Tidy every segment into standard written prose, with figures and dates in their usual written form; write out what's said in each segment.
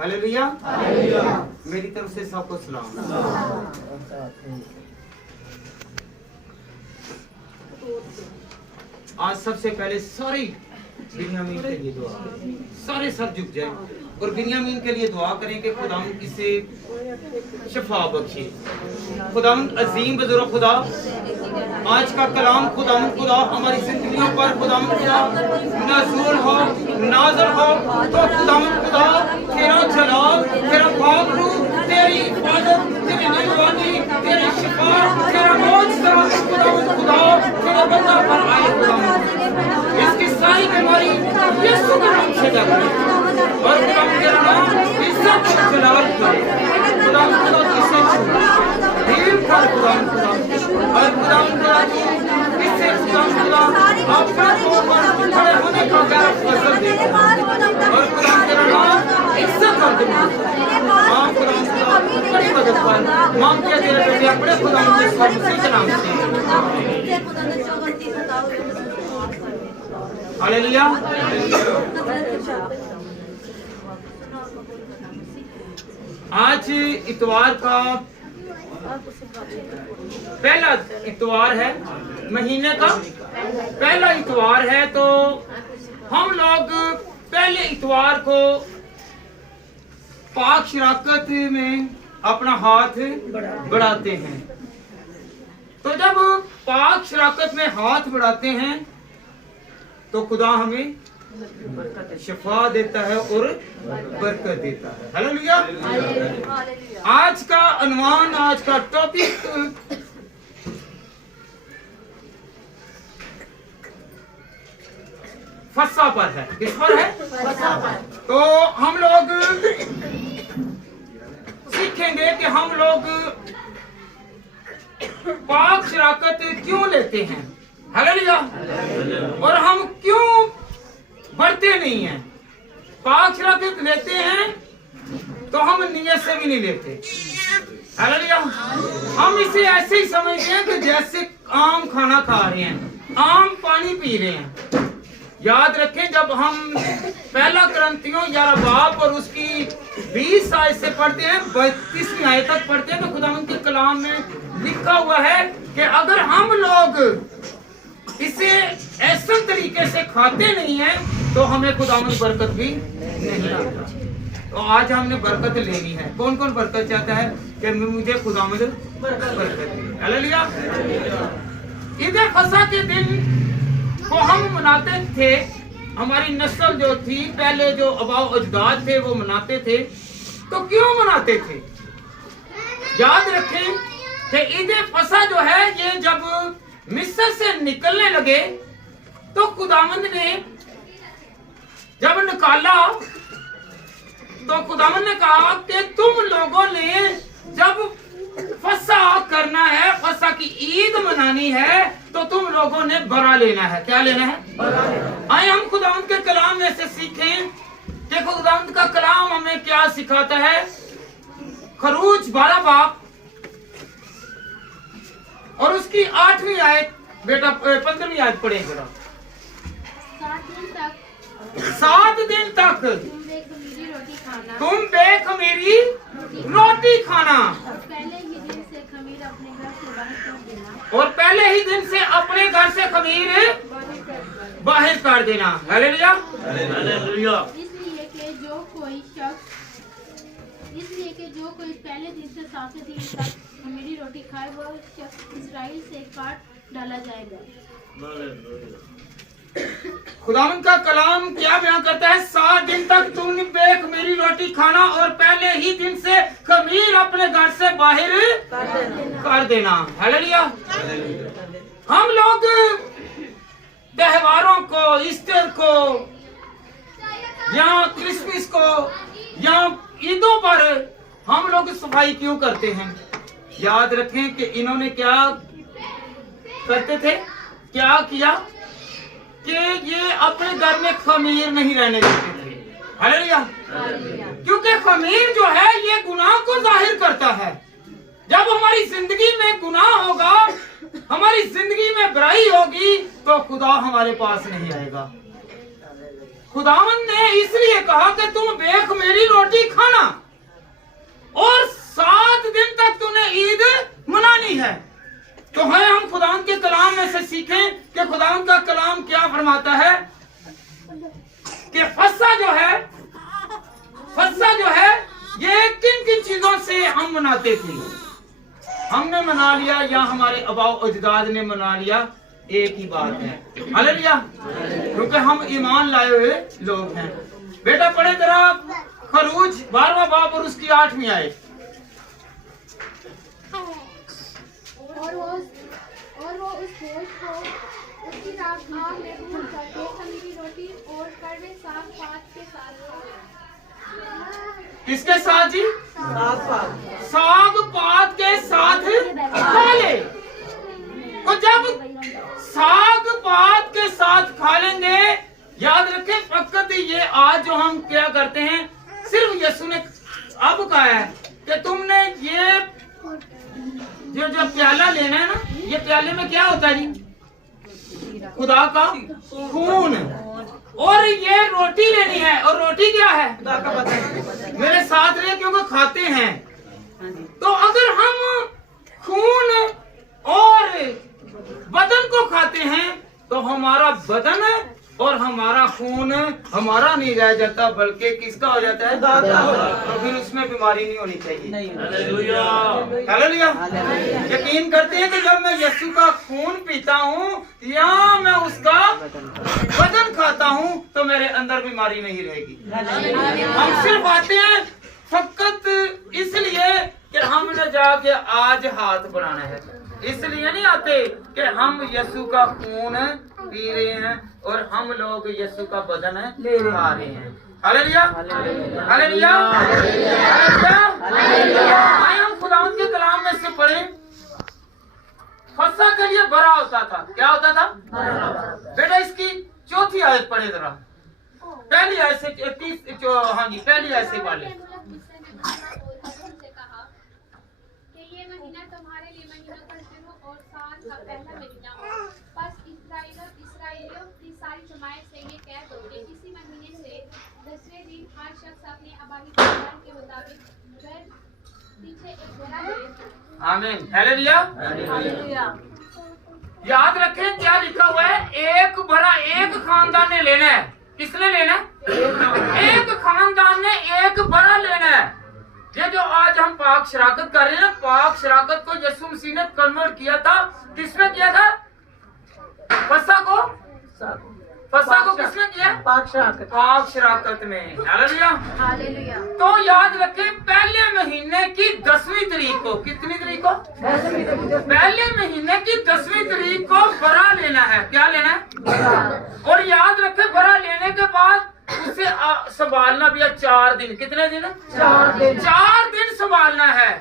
Hallelujah. मेरी तरफ से सबको सलाम। आज सबसे पहले सारी बिन्यामीन के लिए दुआ, सारे सर झुक जाए और बिन्यामीन के लिए दुआ करें कि खुदा इसे शफा बख्शे। खुदा अजीम बुजुर्ग खुदा, आज का कलाम खुदा हमारी जिंदगियों पर खुदा नज़ूल हो, नाज़िल हो, तो खुदा तेरा जलाल, तेरा पाक रूह, तेरी इबादत, तेरी निगरानी, तेरी शिफा, तेरा मौजज़ा खुदा तेरे बंदा पर आए। खुदा इसकी सारी बीमारी यीशु के नाम से जा और खुदा तेरा नाम इज्जत और जलाल करे। खुदा इसे हील कर खुदा और खुदा इससे खुदा अपने ऊपर खड़े होने का गैर फजल दे और खुदा तेरा नाम इज्जत और जलाल मां खुदा बड़ी मदद कर मांग के तेरे बेटे अपने खुदा के सबसे नाम से हालेलुया। आज इतवार का पहला इतवार है, महीने का पहला इतवार है, तो हम लोग पहले इतवार को पाक शराकत में अपना हाथ बढ़ाते हैं। तो जब पाक शराकत में हाथ बढ़ाते हैं तो खुदा हमें शफा देता है और बरकत देता है। हालेलुया। आज का अनुमान, आज का टॉपिक फसा पर है। किस पर है? फसा पर। तो हम लोग सीखेंगे कि हम लोग पाक शराकत क्यों लेते हैं। हालेलुया। और हम क्यों बढ़ते नहीं हैं। पाक शराकत लेते हैं तो हम नियत से भी नहीं लेते। हालेलुया। हम इसे ऐसे ही समझते हैं कि जैसे आम खाना खा रहे हैं, आम पानी पी रहे हैं। याद रखें, जब हम पहला करंथियों 11 बाब और उसकी 20 आयत से पढ़ते हैं, 32वीं आयत तक पढ़ते हैं, तो खुदावंद के कलाम में लिखा हुआ है कि अगर हम लोग इसे ऐसे तरीके से खाते नहीं हैं तो हमें खुदावंद बरकत भी नहीं देता। तो आज हमने बरकत लेनी है। कौन कौन बरकत चाहता है कि मुझे खुदावंद बरकत दे। हालेलुया। ईद फसह के दिन को हम मनाते थे। हमारी नस्ल जो थी, पहले जो आबाओ अजदाद थे वो मनाते थे। तो क्यों मनाते थे? याद रखें कि ईद फसह जो है, ये जब मिस्र से निकलने लगे तो खुदावंद ने जब निकाला तो खुदावंद ने कहा कि तुम लोगों ने जब फसह करना है, फसह की ईद मनानी है, तो तुम लोगों ने बरा लेना है। क्या लेना है? बरा। आए हम खुदावंद के कलाम में से सीखें कि खुदावंद का कलाम हमें क्या सिखाता है। खरूज 12 बाब और उसकी 8वीं आयत, बेटा 15वीं आयत पढ़े जरा। 7 दिन तक तुम बेखमीरी रोटी खाना और पहले ही दिन से अपने घर से खमीर बाहर कर देना। हालेलुया। हालेलुया। इसलिए कि जो कोई पहले दिन से 7 दिन तक खमीरी रोटी खाए वो शख्स इस्राएल से काट डाला जाएगा। खुदावंद का कलाम क्या बयान करता है? 7 दिन तक तुम बेखमीरी रोटी खाना और पहले ही दिन से खमीर अपने घर से बाहर कर देना। हालेलुया। हम लोग त्योहारों को, ईस्टर को या क्रिसमस को या ईदों पर हम लोग सफाई क्यों करते हैं? याद रखें कि इन्होंने क्या करते थे, क्या किया कि ये अपने घर में खमीर नहीं रहने देते थे। हालेलुया। क्योंकि खमीर जो है ये गुनाह को जाहिर करता है। जब हमारी जिंदगी में गुनाह होगा, हमारी जिंदगी में बुराई होगी, तो खुदा हमारे पास नहीं आएगा। खुदावंद ने इसलिए कहा कि तुम बेखमीरी रोटी खाना में से सीखें कि खुदावंद का कलाम क्या फरमाता है कि फस्सा जो है ये किन किन चीजों से हम मनाते थे। हमने मना लिया या हमारे आबाओ अजदाद ने मना लिया, एक ही बात है। हालेलुया, क्योंकि हम ईमान लाए हुए लोग हैं। बेटा पढ़े जरा खरूज 12वां बाब और उसकी 8वीं आयत। और वो उस बोझ को उसकी आग में भून करके खमीरी रोटी और कड़वे साग पात के साथ किसके साथ जी? साग पात के साथ खा ले। तो जब साग पात के साथ खा लेंगे, याद रखें फकत ये आज जो हम क्या करते हैं, सिर्फ यीशु ने अब कहा है कि तुमने ये जो प्याला लेना है ना, ये प्याले में क्या होता है जी? खुदा का खून। और ये रोटी लेनी है, और रोटी क्या है? मेरे साथ रहे क्योंकि खाते हैं। तो अगर हम खून और बदन को खाते हैं तो हमारा बदन और हमारा खून हमारा नहीं रह जाता, बल्कि किसका हो जाता है? तो फिर उसमें बीमारी नहीं होनी चाहिए। हालेलुया। यकीन करते हैं कि जब मैं यीशु का खून पीता हूँ या मैं उसका बदन खाता हूँ तो मेरे अंदर बीमारी नहीं रहेगी। हम सिर्फ आते हैं फकत इसलिए कि हमने जाके आज हाथ बनाना है, इसलिए नहीं आते कि हम यीशु का खून पी रहे हैं और हम लोग यीशु का बदन खा रहे हैं। Hallelujah, hallelujah, hallelujah. आइए हम खुदावंद के कलाम में से पढ़ें। फसह के लिए बरा होता था। क्या होता था? बेटा इसकी 4थी आयत पढ़े जरा। पहली आयत से हाँ जी, पहली आयत से पढ़े। ये महीना तुम्हारे लिए महीनों का शुरू और साल का पहला महीना हो। बस इस्राएलियों की सारी जमात से ये कह दो कि इसी महीने से 10वें दिन हर शख्स अपने आबादी के मुताबिक घर पीछे एक घोड़ा ले। आमीन, हालेलुया, हालेलुया। याद रखें क्या लिखा हुआ है? एक भरा एक खानदान ने लेना है। किसने लेना है? एक खानदान ने एक भरा लेना है। ये जो आज हम पाक शराकत कर रहे हैं ना, पाक शराकत को यीशु मसीह ने कन्वर्ट किया था। किसमें किया था? फसह को किसने किया? पाक शराकत में। Hallelujah, hallelujah. तो याद रखें पहले महीने की 10वीं तारीख को, कितनी तारीख को? पहले महीने की 10वीं तारीख को बरा लेना है। क्या लेना है? और याद रखें बरा लेने के बाद उसे संभालना भी है 4 दिन। कितने दिन? 4 दिन संभालना है।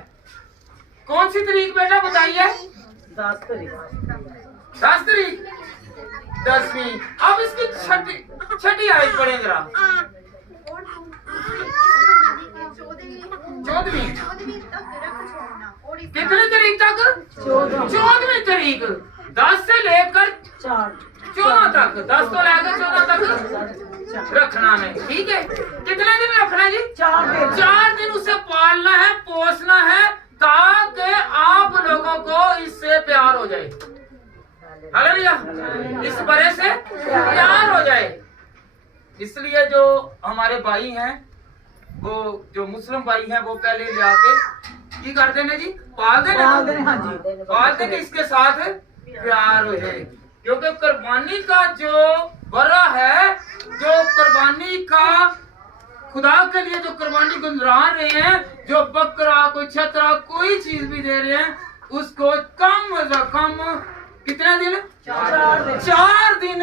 कौन सी तारीख बेटा बताइए? 10 तारीख 10वीं। अब इसकी छठी आयत पढ़े जरा। 14वीं कितनी तारीख तक? 14वीं तारीख। 10 से लेकर 14 तक, 10 को लेकर 14 तक रखना है। ठीक है, कितने दिन रखना है जी? 4 दिन उसे पालना है, पोसना है, ताकि आप लोगों को इससे प्यार हो जाए। हालेलुया, इस बरे से प्यार हो जाए। इसलिए जो हमारे भाई हैं, वो जो मुस्लिम भाई हैं, वो पहले ले आके की करते हैं जी? पाल देने इसके साथ प्यार हो जाए। क्योंकि कुर्बानी का जो बरा है, जो कुर्बानी का खुदा के लिए जो कुर्बानी गुंजरान रहे हैं, जो बकरा कोई छतरा कोई चीज भी दे रहे हैं, उसको कम से कम कितने दिन? 4 दिन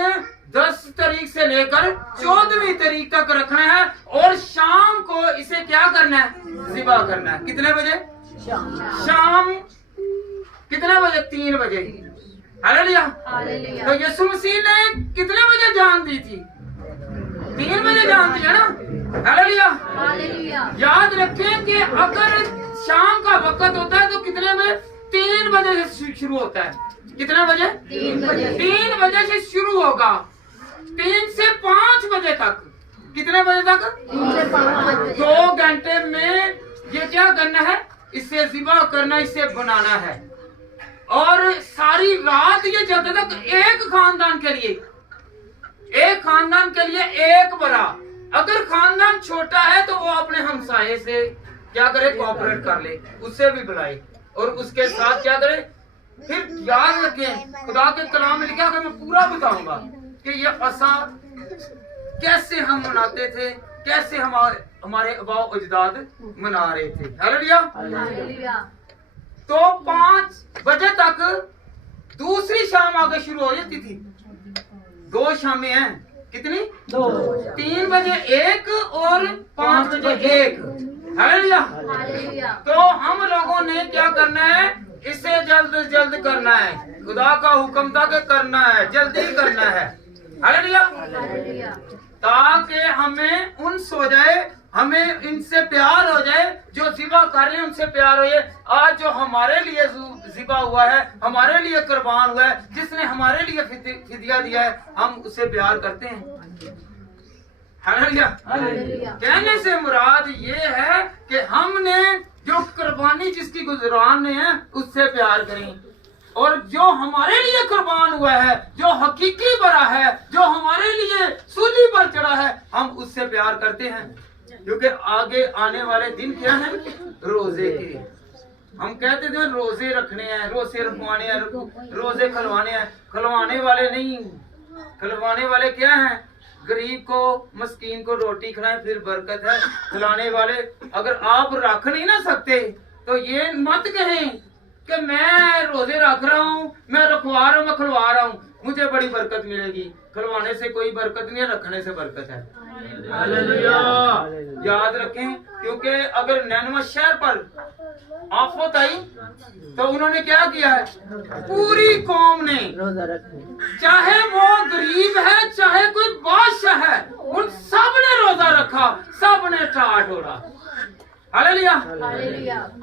10 तारीख से लेकर 14वीं तारीख तक रखना है। और शाम को इसे क्या करना है? ज़िबा करना है। कितने बजे? शाम कितने बजे? 3 बजे। हालेलुया। तो यीशु मसीह ने कितने बजे जान दी थी? 3 बजे जान दी है ना। हालेलुया। याद रखें कि अगर शाम का वक्त होता है तो कितने बजे? 3 बजे से शुरू होता है। कितने बजे? 3 बजे से शुरू होगा, 3 से 5 बजे तक। कितने बजे तक? 3 से 5। 2 घंटे में ये क्या करना है? इससे ज़िबा करना, इससे बनाना है। और सारी रात ये चलते तक एक खानदान के लिए, एक खानदान के लिए एक बरा। अगर खानदान छोटा है तो वो अपने हमसाये से क्या करे, कोऑपरेट कर ले, उससे भी बुलाए और उसके साथ क्या करे। फिर याद रखें खुदा के कलाम में लिखा, मैं पूरा बताऊंगा कि ये फसा कैसे हम मनाते थे, कैसे हमारे अबाव अजदाद मना रहे थे। हालेलुया। तो 5 बजे तक दूसरी शाम आगे शुरू हो जाती थी। 2 शामें हैं, कितनी? 2। 3 बजे एक और 5 बजे एक। हालेलुया। तो हम लोगों ने क्या करना है, इसे जल्द जल्द करना है। खुदा का हुक्म था कि करना है, जल्दी करना है। हालेलुया। ताकि हमें उनसे हो जाए, हमें इनसे प्यार हो जाए, जो ज़िबा कर रहे हैं उनसे प्यार हो जाए। आज जो हमारे लिए ज़िबा हुआ है, हमारे लिए कुर्बान हुआ है, जिसने हमारे लिए फिदिया दिया है, हम उससे प्यार करते हैं। हालेलुया। कहने से मुराद ये है कि हमने जो कुर्बानी जिसकी गुजरान है उससे प्यार करें, और जो हमारे लिए कुर्बान हुआ है, जो हकीकी बरा है, जो हमारे लिए सूली पर चढ़ा है, हम उससे प्यार करते हैं। क्योंकि आगे आने वाले दिन क्या है, रोजे के। हम कहते थे रोजे रखने हैं, रोजे रखवाने हैं, रोजे खलवाने हैं। खलवाने वाले नहीं, खलवाने वाले क्या हैं, गरीब को मस्कीन को रोटी खिलाएं फिर बरकत है। खिलाने वाले अगर आप रख नहीं ना सकते तो ये मत कहें कि मैं रोजे रख रहा हूँ, मैं रखवा रहा हूँ, मैं खिलवा रहा हूँ, मुझे बड़ी बरकत मिलेगी। खिलवाने से कोई बरकत नहीं है, रखने से बरकत है। हालेलुया। याद रखें, क्योंकि अगर नैनवा शहर पर आफत आई तो उन्होंने क्या किया है, पूरी कौम ने, चाहे वो गरीब है चाहे कोई बादशाह है, उन सब ने रोजा रखा, सब ने टाट हो रहा। हालेलुया।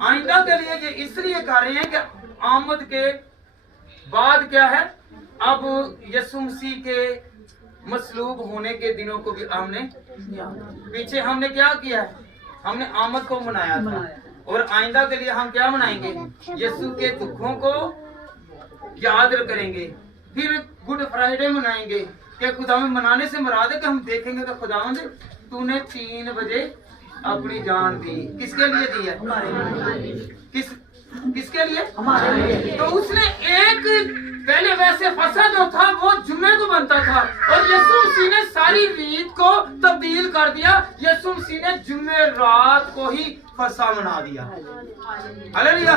आइंदा के लिए ये इसलिए कर रहे हैं कि आमद के बाद क्या है, अब यीशु मसीह के मसलूब होने के दिनों को भी हमने पीछे हमने क्या किया है, हमने आमद को मनाया था, और आइंदा के लिए हम क्या मनाएंगे, यीशु के दुखों को याद करेंगे। फिर गुड फ्राइडे मनाएंगे कि खुदा में मनाने से मुराद है कि हम देखेंगे तो खुदावंद तूने 3 बजे अपनी जान दी, किसके लिए दी है, किसके लिए, हमारे लिए। तो उसने एक पहले वैसे फसा जो था वो जुम्मे को बनता था, और यीशु मसीह ने सारी रीत को तब्दील कर दिया। यीशु मसीह ने जुम्मे रात को ही फसा बना दिया। हालेलुया।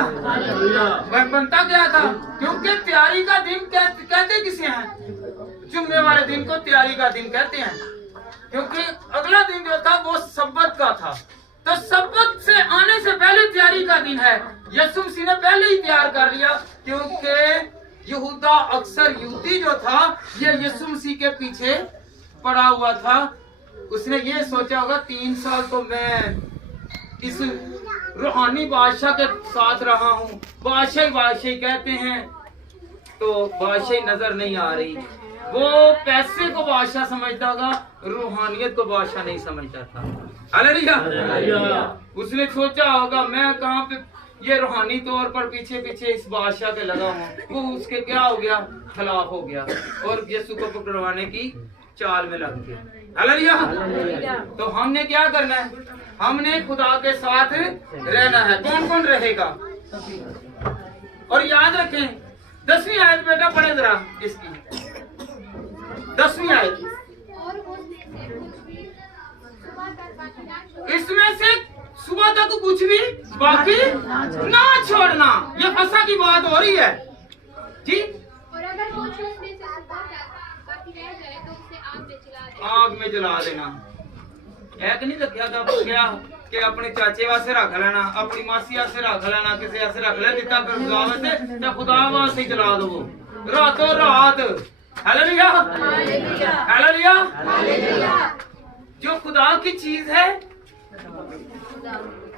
बनता क्या था, क्योंकि तैयारी का दिन कहते किसे हैं, जुम्मे वाले दिन को तैयारी का दिन कहते हैं, क्योंकि अगला दिन जो था वो सब्बत का था। तो सब्बत से आने से पहले तैयारी का दिन है। यीशु मसीह ने पहले ही तैयार कर लिया, क्योंकि यहूदा अक्सर यूदी जो था ये यीशु मसीह के पीछे पड़ा हुआ था। उसने ये सोचा होगा 3 साल तो मैं इस रूहानी बादशाह के साथ रहा हूँ, बादशाही कहते हैं, तो बादशाही नजर नहीं आ रही। वो पैसे को बादशाह समझता होगा, रूहानियत को बादशाह नहीं समझता था। हालेलुया। उसने सोचा होगा मैं कहाँ पे ये रूहानी तौर पर पीछे पीछे इस बादशाह के लगा हूँ, वो उसके क्या हो गया, खिलाफ हो गया और यीशु को पकड़वाने की चाल में लग गया। हालेलुया। तो हमने क्या करना है, हमने खुदा के साथ रहना है। कौन कौन रहेगा, और याद रखें 10वीं आयत बेटा पढ़े जरा इसकी, 10वीं आयत, इसमें से सुबह तक कुछ भी बाकी ना छोड़ना। ये फसा की बात हो रही है जी। और अगर कुछ उसमें से बाकी रह जाए तो उसे आग में जला देना। एक नहीं रखा था क्या कि अपने चाचे वास्ते रख लेना, अपनी मासी वास्ते रख लेना, किसी वास्ते रख ले, दिता कर खुदा वास्ते तो खुदा वास्ते जला दो रातों रात। हालेलुया। हालेलुया। जो खुदा की चीज है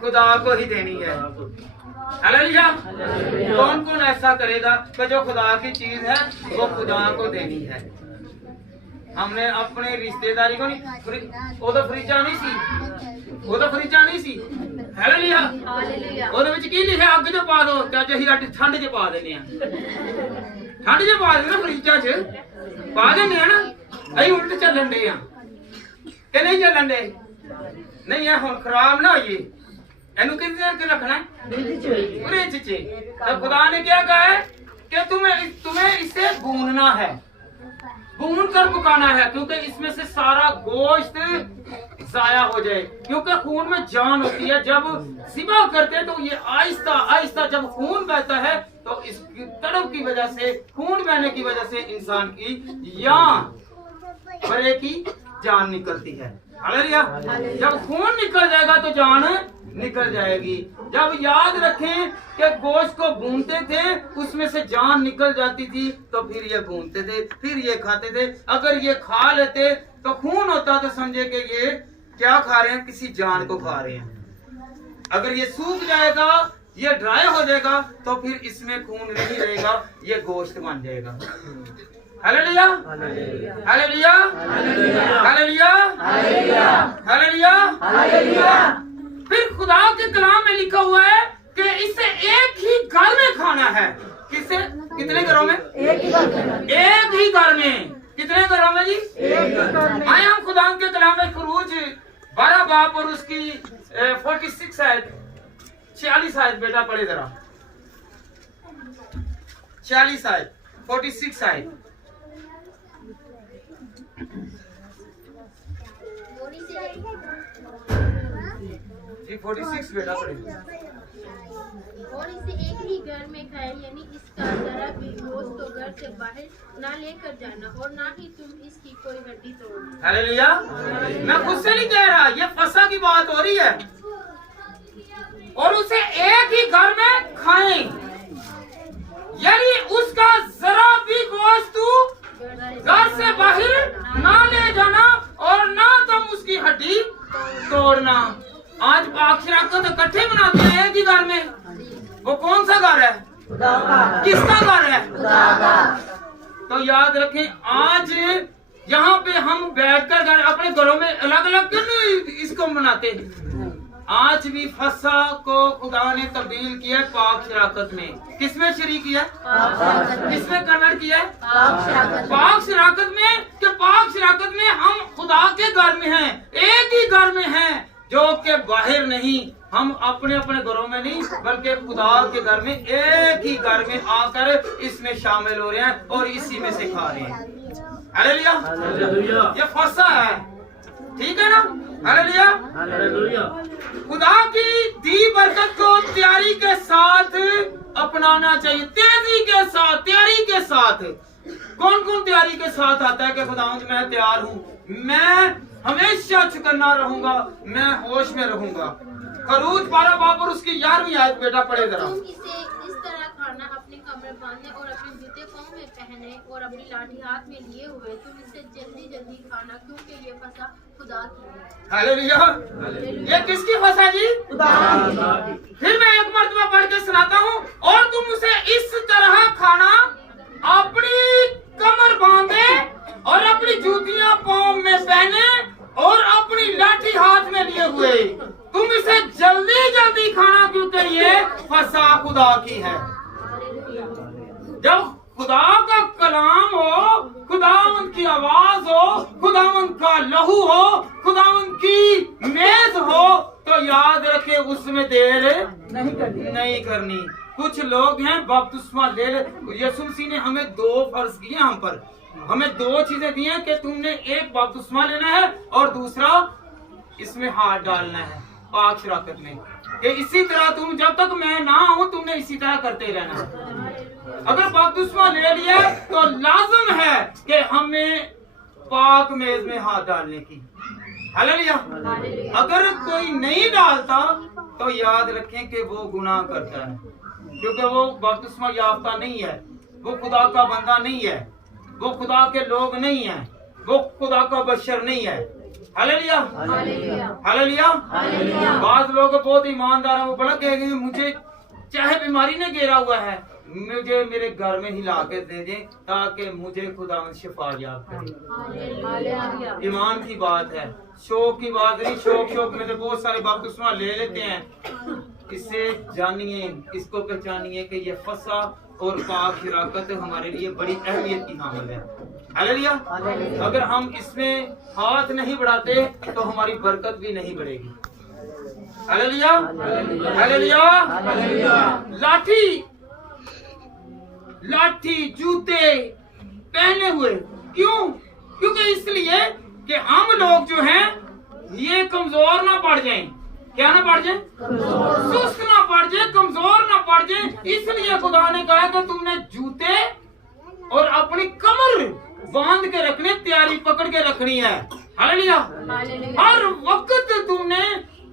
खुदा को ही देनी है। हालेलुया। कौन कौन ऐसा करेगा कि जो खुदा की चीज है वो खुदा को देनी है। हमने अपने रिश्तेदारी को नहीं, वो तो फ्रिजा नहीं सी, वो तो फरीचा नहीं सी। हालेलुया। ਉਹਦੇ ਵਿੱਚ ਕੀ ਲਿਖਿਆ ਅੱਗ 'ਚ ਪਾ ਦੋ ਤੇ ਅੱਜ ਅਸੀਂ ਅੱਡ ਠੰਡ 'ਚ ਪਾ ਦਿੰਦੇ ਆ। ਠੰਡ 'ਚ ਪਾ ਦਿੰਦੇ ਨਾ ਫਰੀਜਾ 'ਚ ਪਾ ਦਿੰਦੇ ਆ ਨਾ। ਅਸੀਂ ਉਲਟ ਚੱਲਣ ਦੇ ਆ ਕਿ ਨਹੀਂ ਚੱਲਣ ਦੇ? ਨਹੀਂ ਇਹ ਹੁਣ ਖਰਾਬ ਨਾ ਹੋਈਏ। ਇਹਨੂੰ ਕਿੱਥੇ ਰੱਖਣਾ ਹੈ? फ्रिज 'ਚ। तो खुदा ने क्या कहा है कि तुम्हें इसे भूनना है, भून कर पकाना है, क्योंकि इसमें से सारा गोश्त जाया हो जाए। क्योंकि खून में जान होती है। जब ज़िबा करते हैं तो ये आहिस्ता आहिस्ता जब खून बहता है तो इस तड़प की वजह से, खून बहने की वजह से इंसान की या बड़े की जान निकलती है। हालेलुया। जब खून निकल जाएगा तो जान निकल जाएगी। जब याद रखें कि गोश्त को भूनते थे उसमें से जान निकल जाती थी तो फिर ये भूनते थे, फिर ये खाते थे। अगर ये खा लेते तो खून होता तो समझे कि ये क्या खा रहे हैं, किसी जान को खा रहे हैं। अगर ये सूख जाएगा, ये ड्राई हो जाएगा तो फिर इसमें खून नहीं रहेगा, ये गोश्त बन जाएगा। हालेलुया। हालेलुया। हालेलुया। हालेलुया। फिर खुदा के कलाम में लिखा हुआ है कि इसे एक ही घर में खाना है। किससे? कितने घरों में? एक ही घर में। कितने घरों में जी? आए हम खुदा के कलाम में खरूज 12 बाप और उसकी 46 आयत 46 आयत बेटा पढ़े जरा। 46 आयत 46 आयत। 46 बेटा पढ़े। और इसे एक ही घर में खाए, यानी इसका जरा भी गोश्त तो घर से बाहर ना लेकर जाना और ना ही तुम इसकी कोई हड्डी तोड़ना। हालेलुया। मैं खुद से नहीं कह रहा, ये फसा की बात हो रही है। और उसे एक ही घर में खाएं, यानी उसका जरा भी गोश्त घर से बाहर ना ले जाना और ना तुम उसकी हड्डी तोड़ना। आज पाक-शराकत इकट्ठे मनाते हैं एक ही घर में। वो कौन सा घर है? किसका घर है? तो याद रखें, आज यहाँ पे हम बैठकर घर अपने घरों में अलग अलग क्यों नहीं इसको मनाते हैं? आज भी फसा को खुदा ने तब्दील किया है पाक-शराकत में। किसमें शरीक किया? किसमें कन्वर्ट किया है? पाक-शराकत में। कि पाक-शराकत में हम खुदा के घर में हैं, एक ही घर में हैं, जो कि बाहर नहीं। हम अपने अपने घरों में नहीं बल्कि खुदा के घर में, एक ही घर में आकर इसमें शामिल हो रहे हैं और इसी में से खा रहे हैं। हालेलुया। ये फसा है, ठीक है ना? हालेलुया। खुदा की दी बरकत को तैयारी के साथ अपनाना चाहिए, तेजी के साथ, तैयारी के साथ। कौन कौन तैयारी के साथ आता है कि खुदावंद मैं तैयार हूँ, मैं हमेशा चुकन्ना रहूंगा, मैं होश में रहूंगा। खरूज 12 बाप और उसकी 11वीं आयत बेटा पढ़े जरा। तुम इसे इस तरह खाना, अपने कमर बांधे और अपने जूते पाँव में पहने और अपनी लाठी हाथ में लिए हुए। तुम इसे जल्दी जल्दी खाना, क्योंकि ये फसा खुदा की है। हालेलुया। ये किसकी फसा जी? खुदा की। फिर मैं एक मर्तबा पढ़ के सुनाता हूँ। और तुम उसे इस तरह खाना, अपनी कमर बांधे और अपनी जूतियां पाँव में पहने और अपनी लाठी हाथ में लिए हुए। तुम इसे जल्दी जल्दी खाना, क्योंकि ये फसा खुदा की है। जब खुदा का कलाम हो, खुदावंद की आवाज हो, खुदावंद का लहू हो, खुदावंद की मेज हो, तो याद रखे उसमें देर नहीं करनी। कुछ लोग हैं बपतिस्मा ले ले। यीशु मसीह ने हमें 2 फर्ज किए, हम पर हमें 2 चीजें दी हैं कि तुमने एक बपतिस्मा लेना है और दूसरा इसमें हाथ डालना है पाक-शराकत में। कि इसी तरह तुम, जब तक मैं ना आऊं तुमने इसी तरह करते रहना। अगर बपतिस्मा ले लिया तो लाजम है कि हमें पाक मेज में हाथ डालने की। हालेलुया। अगर कोई नहीं डालता तो याद रखें कि वो गुनाह करता है, क्योंकि वो बपतिस्मा याफ्ता नहीं है, वो खुदा का बंदा नहीं है, वो खुदा के लोग नहीं है, वो खुदा का बशर नहीं है। हालेलुया। हालेलुया। बाद लोग बहुत ईमानदार हैं, वो बड़ा कहेंगे मुझे चाहे बीमारी ने घेरा हुआ है, मुझे मेरे घर में ही ला के दे दें ताकि मुझे खुदावंद शिफा याब करे। ईमान की बात है, शौक की बात नहीं। शौक में तो बहुत सारे बपतिस्मा ले लेते हैं। इससे जानिए, इसको पहचानिए कि ये फसा और पाक शिराकत हमारे लिए बड़ी अहमियत की हामिल है। हालेलुया। अगर हम इसमें हाथ नहीं बढ़ाते तो हमारी बरकत भी नहीं बढ़ेगी। Hallelujah, hallelujah. लाठी जूते पहने हुए, क्यों? क्योंकि इसलिए कि हम लोग जो हैं ये कमजोर ना पड़ जाएं। क्या ना पड़ जाए? सुस्त ना पड़ जाए, कमजोर ना पड़ जाए। इसलिए खुदा ने कहा कि तुमने जूते और अपनी कमर बांध के रखने, तैयारी पकड़ के रखनी है। हालेलुया। हर वक्त तुमने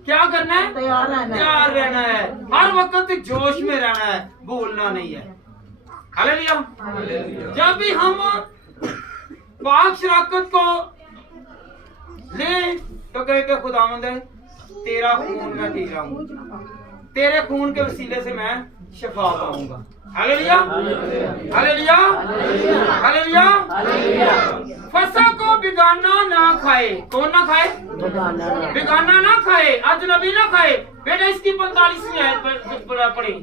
क्या करना है? तैयार रहना है। हर वक्त जोश में रहना है, भूलना नहीं है। हालेलुया। जब भी हम पाक शराकत को ले तो कहे कि खुदावंद है तेरा खून मैं पी रहा हूँ, तेरे खून के वसीले से मैं शिफा पाऊंगा। Hallelujah, hallelujah, hallelujah. फसा को बिगाना ना खाए। कौन ना खाए? बिगाना ना खाए, अजनबी ना खाए। बेटा इसकी 45वीं आयत पढ़े।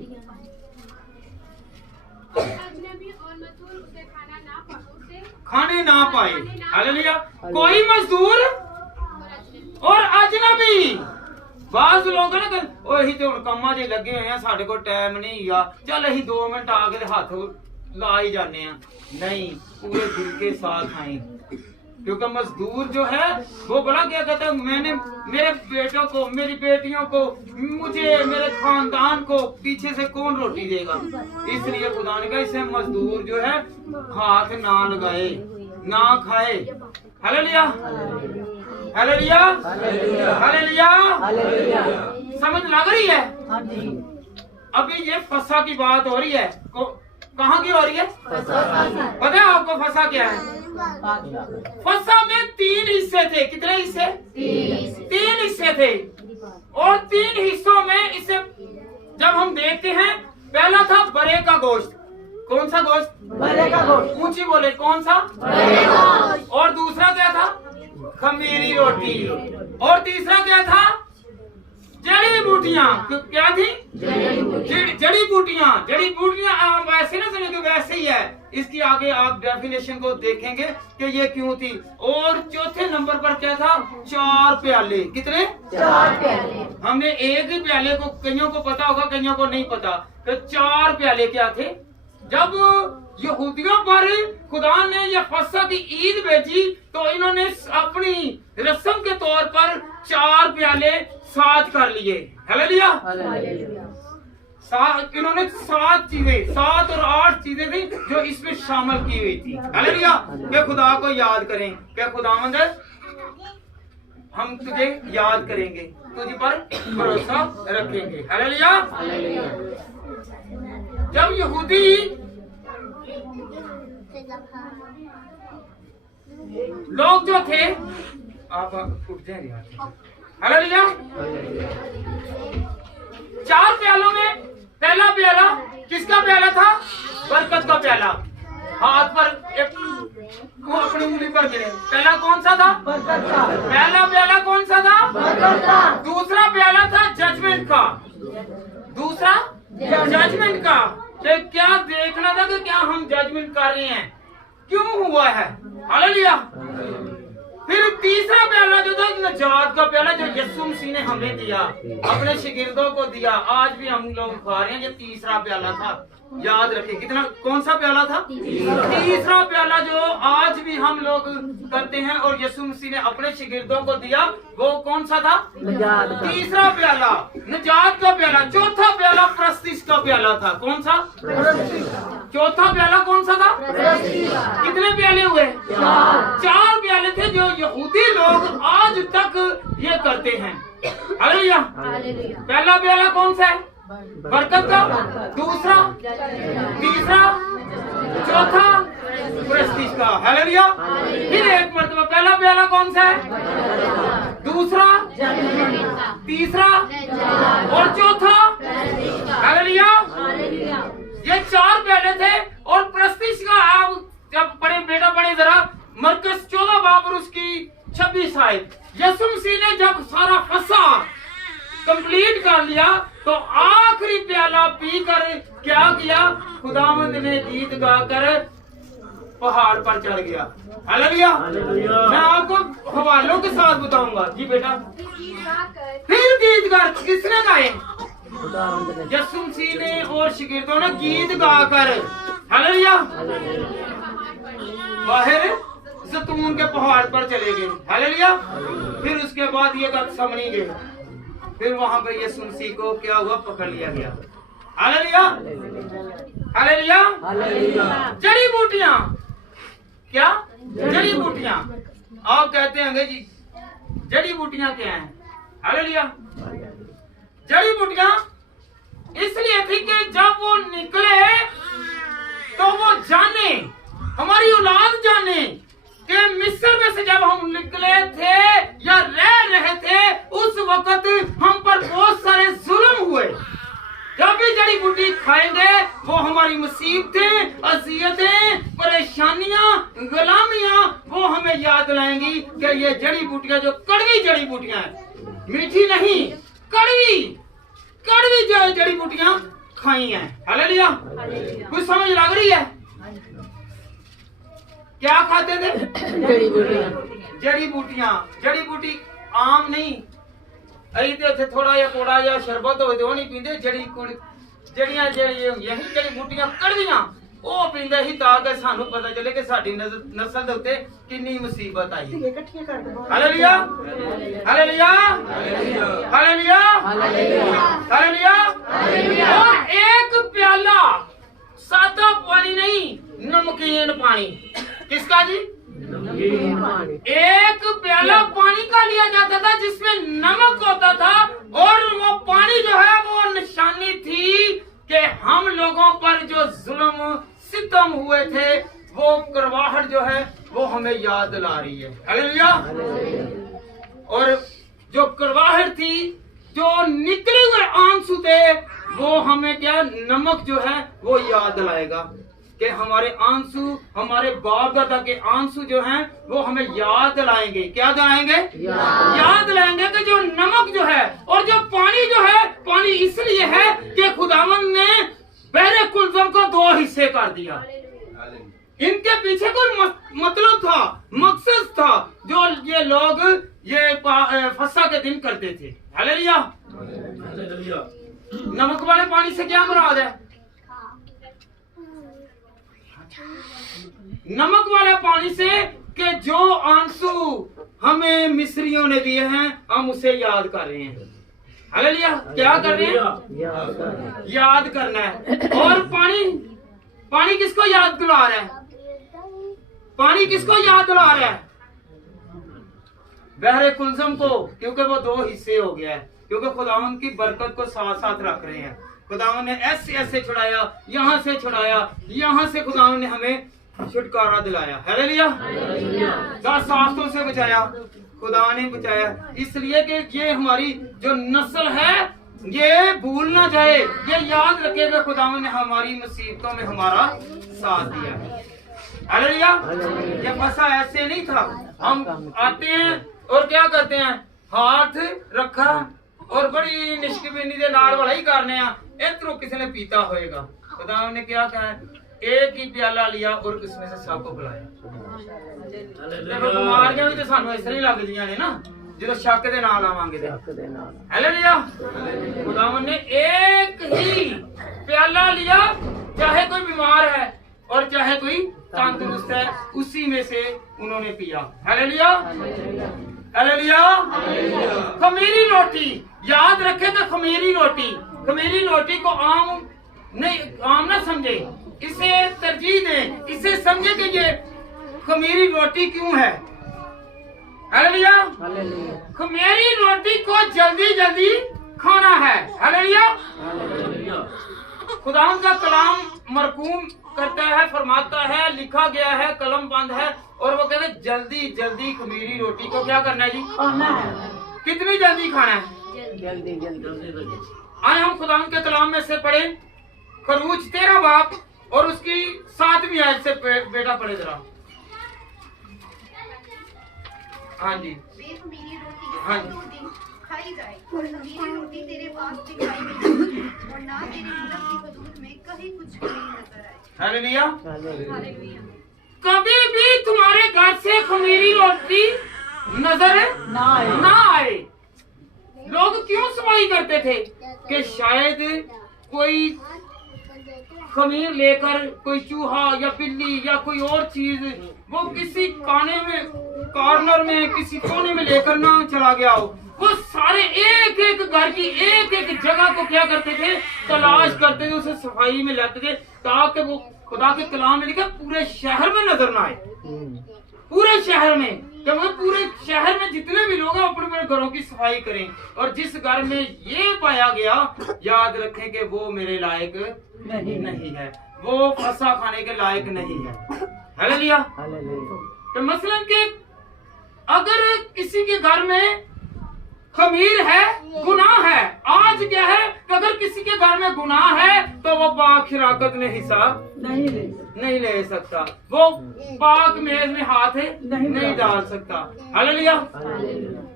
अजनबी और मजदूर उसे खाने ना पाए। हालेलुया। कोई मजदूर और अजनबी। बाज लोग ना ही तो कम्मा जे लगे हुए हैं, साढ़े को टाइम नहीं आ, चल अही 2 मिनट आके हाथ ला ही जाने हैं। नहीं, पूरे दिल के साथ आए, क्योंकि मजदूर जो है वो बड़ा क्या कहता है, मैंने मेरे बेटों को, मेरी बेटियों को, मुझे, मेरे खानदान को पीछे से कौन रोटी देगा। इसलिए खुदा ने कहा इसे मजदूर जो है हाथ ना लगाए, ना खाए। Hallelujah, hallelujah, hallelujah. समझ लग रही है? अभी ये फसा की बात हो रही है। कहाँ की हो रही है? पता है आपको फसा क्या है? फसा में 3 हिस्से थे। कितने हिस्से? 3 हिस्से थे। और 3 हिस्सों में इसे जब हम देखते हैं, पहला था बरे का गोश्त। कौन सा गोश्त? बरे का गोश्त। ऊंची बोले, कौन सा? बरे का। और दूसरा क्या था? खमीरी रोटी। और तीसरा क्या था? जड़ी बूटियां। क्या थी? जड़ी बूटियां। जड़ी बूटियां वैसे ना समझे, वैसे ही है। इसकी आगे आप डेफिनेशन को देखेंगे कि ये क्यों थी। और चौथे नंबर पर क्या था? 4 प्याले। कितने? 4 प्याले। हमने एक ही प्याले को, कईयों को पता होगा, कईयों को नहीं पता। तो 4 प्याले क्या थे? जब यहूदियों पर खुदा ने यह फसह की ईद भेजी तो इन्होंने अपनी रस्म के तौर पर 4 प्याले साथ कर लिए। हालेलुया। इन्होंने 7 चीजें, 7 और 8 चीजें थी जो इसमें शामिल की हुई थी। हालेलुया। वे खुदा को याद करें। क्या खुदावंद हम तुझे याद करेंगे, तुझ पर भरोसा रखेंगे। हालेलुया। जब यहूदी लोग जो थे, आप उठ जाएंगे। हालेलुया। 4 प्यालों में पहला प्याला किसका प्याला था? बरकत का प्याला। हाथ पर एक वो अपनी उंगली पर गिरे। पहला कौन सा था? बरकत का। पहला प्याला कौन सा था? बरकत का। दूसरा प्याला था जजमेंट का। दूसरा जजमेंट का। तो क्या देखना था कि क्या हम जजमेंट कर रहे हैं, क्यों हुआ है। हालेलुया। फिर तीसरा प्याला जो था नजात का प्याला, जो यीशु मसीह ने हमें दिया, अपने शागिर्दों को दिया, आज भी हम लोग खा रहे हैं। ये तीसरा प्याला था। याद रखें। कितना, कौन सा प्याला था? तीसरा प्याला जो आज भी हम लोग करते हैं और यीशु मसीह ने अपने शागिर्दों को दिया, वो कौन सा था? तीसरा प्याला नजात का प्याला। चौथा प्याला प्रस्तिश का प्याला था। कौन सा? चौथा प्याला कौन सा था? कितने प्याले हुए? 4 प्याले थे जो यहूदी लोग आज तक ये करते हैं। हालेलुया। पहला प्याला कौन सा है? बरकत का। दूसरा, तीसरा, चौथा प्रेस्टीज का। हालेलुया। फिर एक मर्तबा पहला प्याला कौन सा है? दूसरा, तीसरा और चौथा। हालेलुया। ये 4 कंप्लीट कर लिया तो आखिरी प्याला पीकर क्या किया, खुदावंद ने गीत गाकर पहाड़ पर चढ़ गया। हालेलुया। मैं आपको हवालों के साथ बताऊंगा जी बेटा। फिर गीत गा किसने गाए? यीशु मसीह ने और शागिर्दों ने गीत गाकर, हालेलुया, बाहर ज़ैतून के पहाड़ पर चले गए। हालेलुया। फिर उसके बाद ये गतसमनी गए। फिर वहां पर यीशु मसीह को क्या हुआ, पकड़ लिया गया। Hallelujah, hallelujah. जड़ी बूटियां, क्या जड़ी बूटियां? आप कहते होंगे जी जड़ी बूटियां क्या हैं? हालेलुया। जड़ी बूटियां इसलिए थी कि जब वो निकले तो वो जाने, हमारी औलाद जाने कि मिस्र में से जब हम निकले थे या रह रहे थे, उस वक्त हम पर बहुत सारे जुल्म हुए। जब भी जड़ी बूटी खाएंगे वो हमारी मुसीबतें, अज़ियतें, परेशानियां, गुलामियां वो हमें याद लाएंगी कि ये जड़ी बूटियां जो कड़वी जड़ी बूटियां हैं, मीठी नहीं, कड़वी कड़वी जो जड़ी बूटियां खाई हैं। हालेलुया। कुछ समझ लग रही है? क्या खाते थे? जड़ी बूटियां। जड़ी बूटियां, जड़ी बूटी आम नहीं, अरे थोड़ा या कोड़ा या शरबत हो तो नहीं पींदे। जड़ियां यही जड़ी बूटियां कड़वियां वो पींदे ही ताकि सानू पता चले कि साडी नस्ल दे उत्ते कितनी मुसीबत आई। Hallelujah, hallelujah, hallelujah, hallelujah. और एक प्याला सादा पानी नहीं, नमकीन पानी। किसका जी? एक प्याला पानी का लिया जाता था जिसमें नमक होता था, और वो पानी जो है वो निशानी थी कि हम लोगों पर जो जुल्म सितम हुए थे, वो करवाहट जो है वो हमें याद ला रही है। हालेलुया। और जो करवाहट थी, जो निकले हुए आंसू थे, वो हमें क्या, नमक जो है वो याद लाएगा कि हमारे आंसू, हमारे बाप दादा के आंसू जो हैं वो हमें याद लाएंगे। क्या दिलाएंगे? याद लाएंगे कि जो नमक जो है और जो पानी जो है, पानी इसलिए है कि खुदावंद ने बहरे कुलज़म को दो हिस्से कर दिया। इनके पीछे कोई मतलब था, मकसद था जो ये लोग ये फसा के दिन करते थे। हालेलुया। नमक वाले पानी से क्या मुराद है? नमक वाले पानी से कि जो आंसू हमें मिस्रियों ने दिए हैं हम उसे याद कर रहे हैं। हालेलुया। क्या कर रहे हैं? याद करना है। और पानी, पानी किसको याद दिला रहा है? पानी किसको याद दिला रहा है? बहरे कुलज़म को, क्योंकि वो दो हिस्से हो गया है। क्योंकि खुदावंद की बरकत को साथ साथ रख रहे हैं। खुदावंद ने ऐसे ऐसे छुड़ाया, यहाँ से छुड़ाया, यहाँ से खुदावंद ने हमें छुटकारा दिलाया। हालेलुया। 10 आफतों से बचाया, खुदा ने बचाया। इसलिए कि ये हमारी जो नस्ल है ये भूल ना जाए, ये याद रखेगा खुदावंद ने हमारी मुसीबतों में हमारा साथ दिया। हालेलुया। ये फसा ऐसे नहीं था। हम आते हैं और क्या करते हैं, हाथ रखा और बड़ी निष्कबीनी दे नाल वाला ही करने आ, इधरों किसी ने पीता होएगा। खुदा ने क्या कहा, एक ही प्याला लिया और उसमें से सबको बुलाया। बीमारियां भी तो सानू इस तरह लगदियां ने ना, जो शक दे नाल आवांगे ते। हालेलुया। खुदा ने एक ही प्याला लिया, चाहे कोई बीमार है और चाहे कोई तंदुरुस्त है, उसी में से उन्होंने पिया। Hallelujah, hallelujah. खमीरी रोटी याद रखे तो खमीरी रोटी को आम नहीं, आम ना समझे, इसे तरजीह दें, इसे समझे कि ये खमीरी रोटी क्यों है। हालेलुया। खमीरी रोटी को जल्दी जल्दी खाना है। हालेलुया। खुदा का कलाम मरकूम करता है, फरमाता है, लिखा गया है, कलम बंद है, और वो कहते जल्दी जल्दी खमीरी रोटी को क्या करना है जी? खाना है। कितनी जल्दी खाना है? जल्दी जल्दी। आज हम खुदा के कलाम में से पढ़े खरूज 13 बाब और उसकी 7वीं आयत से बेटा पढ़े जरा। हाँ जी, हाँ जी। खाई खाई जाए और खमीरी रोटी तेरे पास दिखाई नहीं और ना तेरे मुल्क की हदूद में कहीं कुछ कमी नजर आए। हालेलुया। हालेलुया। कभी भी तुम्हारे घर से खमीरी रोटी नजर ना आए। लोग क्यों सफाई करते थे कि शायद कोई खमीर लेकर कोई चूहा या बिल्ली या कोई और चीज वो किसी कॉर्नर में किसी कोने में लेकर ना चला गया हो। वो सारे एक एक घर की एक एक जगह को क्या करते थे, तलाश करते थे, उसे सफाई में लाते थे ताकि वो खुदा के कलाम में लिखा पूरे शहर में नजर ना आए। पूरे शहर में, जब वो पूरे शहर में जितने भी लोग हैं अपने अपने घरों की सफाई करें और जिस घर में ये पाया गया याद रखें कि वो मेरे लायक नहीं है, वो फसा खाने के लायक नहीं है। हालेलुया। तो मसलन के अगर किसी के घर में खमीर है, गुनाह है, आज क्या है कि अगर किसी के घर में गुनाह है तो वो पाक शिराकत में हिस्सा नहीं ले सकता, वो पाक मेज में हाथ नहीं डाल सकता। हालेलुया।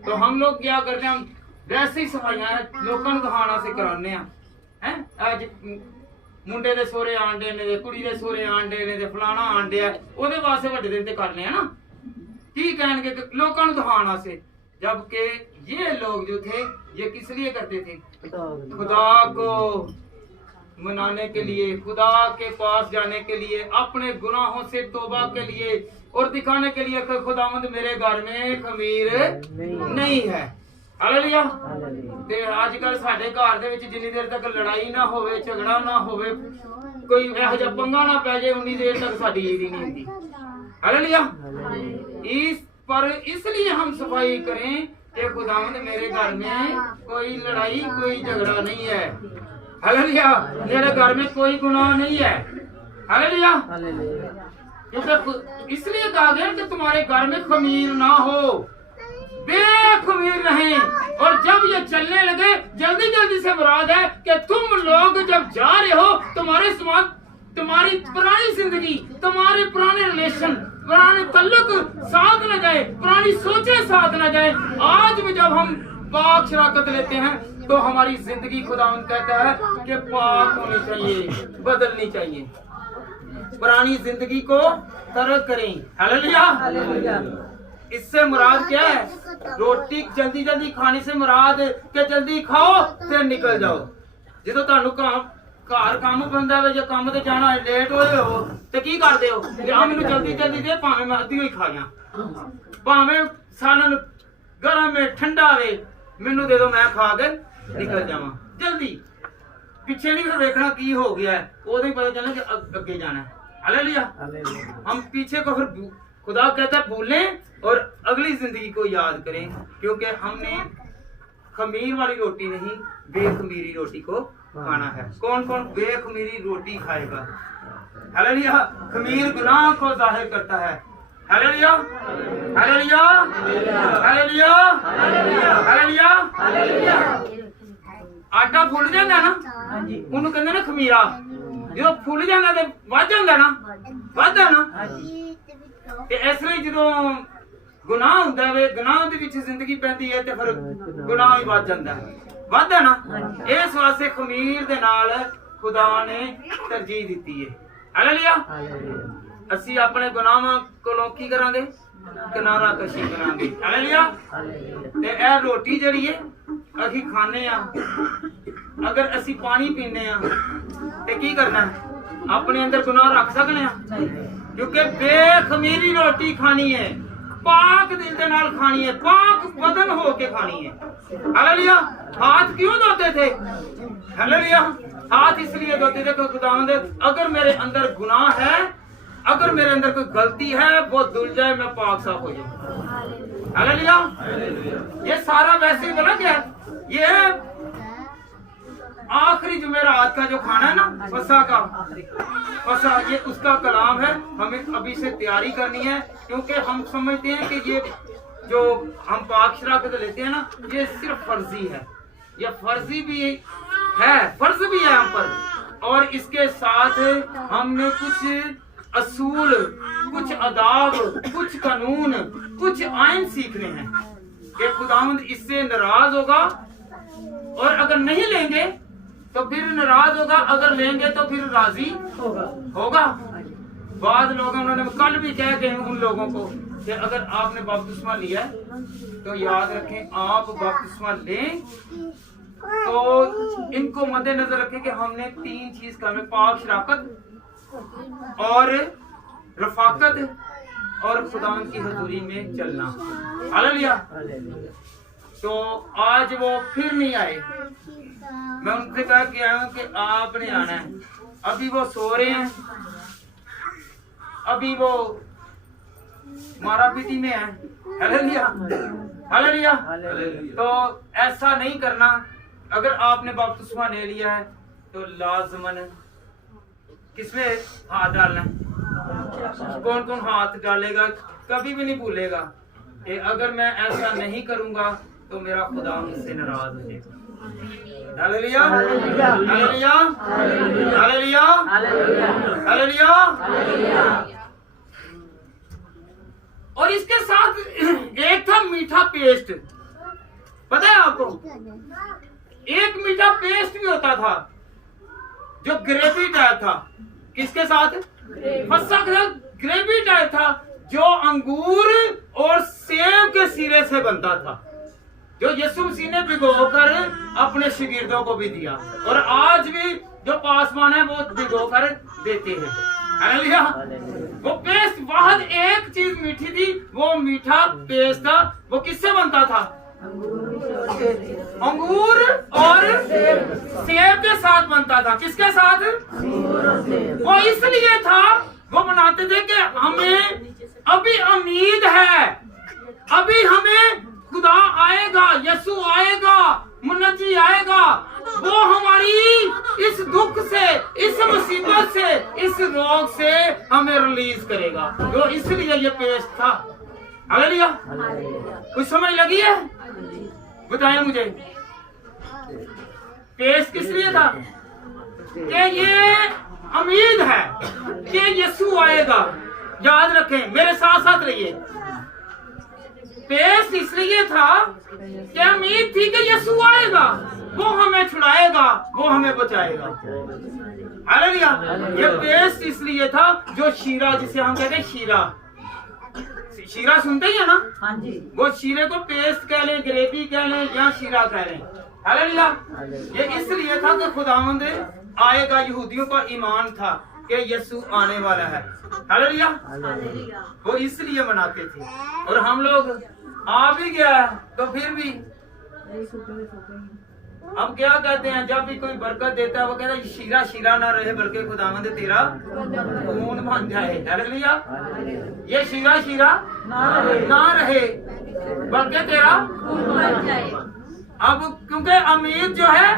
तो हम लोग क्या करते हैं, हम वैसे ही सफाइयां लोगों को दहाना से कराने हैं। आज मुंडे दे सोरे आंडे ने, कुड़ी दे सोरे आंडे ने, फलाना आंडे है, ओदे वास्ते वड्डे दिन ते करने हैं ना, की कहणगे लोगों को दहाना से। जबकि ये लोग जो थे ये किस लिए करते थे, खुदा को मनाने के लिए, खुदा के पास जाने के लिए, अपने गुनाहों से तौबा के लिए और दिखाने के लिए कि खुदावंद मेरे घर में खमीर नहीं है। हालेलुया। ते आजकल साडे घर दे विच जिन्नी देर तक लड़ाई ना होवे, झगड़ा ना होवे, कोई इहो जिहा पंगा ना पै जाए, उन्नी देर तक साडी ईद ही नहीं हुंदी। हालेलुया। इस पर इसलिए हम सफाई करें कि खुदावंद मेरे घर में कोई लड़ाई कोई झगड़ा नहीं है। हालेलुया। मेरे घर में कोई गुनाह नहीं है। हालेलुया। क्योंकि इसलिए कहा गया कि तुम्हारे घर में खमीर ना हो, बेखमीर रहें। और जब ये चलने लगे, जल्दी जल्दी से मुराद है कि तुम लोग जब जा रहे हो, तुम्हारे समाज, तुम्हारी पुरानी जिंदगी, तुम्हारे पुराने रिलेशन, पुराने तल्लुक साथ न जाए, पुरानी सोचें साथ न जाए। आज भी जब हम पाक शराकत लेते हैं तो हमारी जिंदगी खुदावंद कहता है कि पाक होनी चाहिए, बदलनी चाहिए, पुरानी जिंदगी को तर्क करें। हालेलुया। इससे मुराद क्या है, रोटी जल्दी जल्दी खाने से मुराद कि जल्दी खाओ ते निकल जाओ। जो तुहानू घर काम बंदा है जो काम ते जाना लेट होए हो ते की करदे हो, आ मैनू जल्दी जल्दी दे, भावें मैं अद्धी होई खा जा, भावें सालन गरम है ठंडा वे, मैनू दे दो, मैं खा के निकल जावां जल्दी। पिछे नहीं फिर देखना की हो गया है, उदों ही पता चलना कि अगे जाना है। हालेलुया। हम पीछे को फिर खुदा कहता है भूलें और अगली जिंदगी को याद करें, क्योंकि हमने खमीर वाली रोटी नहीं बेखमीरी रोटी को खाना है। कौन कौन बेखमीरी रोटी खाएगा? हालेलुया। खमीर गुनाह को जाहिर करता है। हालेलुया। हालेलुया। हालेलुया। हालेलुया। आटा फुल जाता ना, उन्होंने कहते ना खमीरा, जो फुल जाता तो वध जाता ना, वधदा ना। इसलिए जो गुनाह होंदा है, गुनाह दे विच जिंदगी पैंदी है ते फिर गुनाह ही वध जाता है, वधदा ना। इस वास्ते खमीर दे नाल खुदा ने तरजीह दी है। हालेलुया। असी अपने गुनाहां कोलों की करांगे, किनारा कशी करांगे। हालेलुया। ते ए रोटी जड़ी है असी खाने आ, अगर असी पानी पीने आ ते की करना है, अपने अंदर गुनाह रख सकने आ, क्योंकि बेखमीरी रोटी खानी है, पाक दिल दे नाल खानी है, पाक बदन हो के खानी है। हालेलुया। हाथ क्यों धोते थे? हालेलुया। हाथ इसलिए धोते थे कि खुदावंद अगर मेरे अंदर गुनाह है, अगर मेरे अंदर कोई गलती है वो धुल जाए, मैं पाक साफ हो जाऊं। हालेलुया। ये सारा वैसे ही बोला क्या, ये आखिरी जुमेरात का जो खाना है ना, फसा का फसा, ये उसका कलाम है। हमें अभी से तैयारी करनी है, क्योंकि हम समझते हैं कि ये जो हम पाक शराकत लेते हैं ना, ये सिर्फ फर्जी है, ये फर्जी भी है, फर्ज भी है हम पर। और इसके साथ हमने कुछ असूल, कुछ अदाब, कुछ कानून, कुछ आइन सीखने हैं। कि खुदावंद इससे नाराज होगा, और अगर नहीं लेंगे तो फिर नाराज होगा, अगर लेंगे तो फिर राजी होगा। बाद लोगों उन्होंने कल भी कह गए उन लोगों को कि अगर आपने बपतिस्मा लिया है तो याद रखें, आप बपतिस्मा लें तो इनको मद्देनजर रखें कि हमने 3 चीज करनी, पाक शराकत और रफाकत और खुदावंद की हजूरी में चलना। हालेलुया। तो आज वो फिर नहीं आए। मैं उनसे कहा कि आया हूं कि आपने आना है। अभी वो सो रहे हैं, अभी वो मारा पीटी में है। Hallelujah, hallelujah. तो ऐसा नहीं करना। अगर आपने बपतिस्मा ले लिया है तो लाजमन किसमें हाथ डालना है? कौन कौन हाथ डालेगा? कभी भी नहीं भूलेगा कि अगर मैं ऐसा नहीं करूंगा तो मेरा खुदा मुझसे नाराज हो जाएगा। Hallelujah, hallelujah, hallelujah, hallelujah. और इसके साथ एक था मीठा पेस्ट। पता है आपको, एक मीठा पेस्ट भी होता था जो ग्रेवी टाइप था। किसके साथ? फसह के साथ ग्रेवी टाइप था जो अंगूर और सेब के सिरे से बनता था, जो यीशु मसीह ने भिगोकर अपने शागिर्दों को भी दिया, और आज भी जो पासवान है वो भिगोकर देते हैं। हालेलुया। वो पेस्ट बहुत एक चीज मीठी थी, वो मीठा पेस्ट था। वो किससे बनता था? अंगूर और सेब के साथ बनता था। किसके साथ? वो इसलिए था, वो बनाते थे कि हमें अभी उम्मीद है, अभी हमें खुदा आएगा, यीशु आएगा, मुन्नजी आएगा, वो हमारी इस दुख से, इस मुसीबत से, इस रोग से हमें रिलीज करेगा। वो इसलिए ये पेस्ट था। हालेलुया। कुछ समझ लगी है? बताएं मुझे, पेस्ट किस लिए था? कि ये उम्मीद है कि यीशु आएगा। याद रखें, मेरे साथ साथ रहिए। पेस्ट इसलिए था कि उम्मीद थी कि यीशु आएगा, वो हमें छुड़ाएगा, वो हमें बचाएगा। हालेलुया। ये पेस्ट इसलिए था जो शीरा, जिसे हम कहते हैं शीरा, शीरा सुनते ही है ना? हाँ जी। वो शीरे को पेस्ट कह लें, ग्रेवी कह लें या शीरा कह लें। हालेलुया। ये इसलिए था कि खुदावंद आएगा। यहूदियों का ईमान था कि यीशु आने वाला है। हालेलुया। वो इसलिए मनाते थे। और हम लोग आ भी गया तो फिर भी अब क्या कहते हैं, जब भी कोई बरकत देता है वो कहता है शीरा शीरा ना रहे बल्कि खुदावंद तेरा खून बन जाए। हालेलुया। ये शीरा शीरा ना रहे बल्कि तेरा खून बन जाए। अब क्योंकि उम्मीद जो है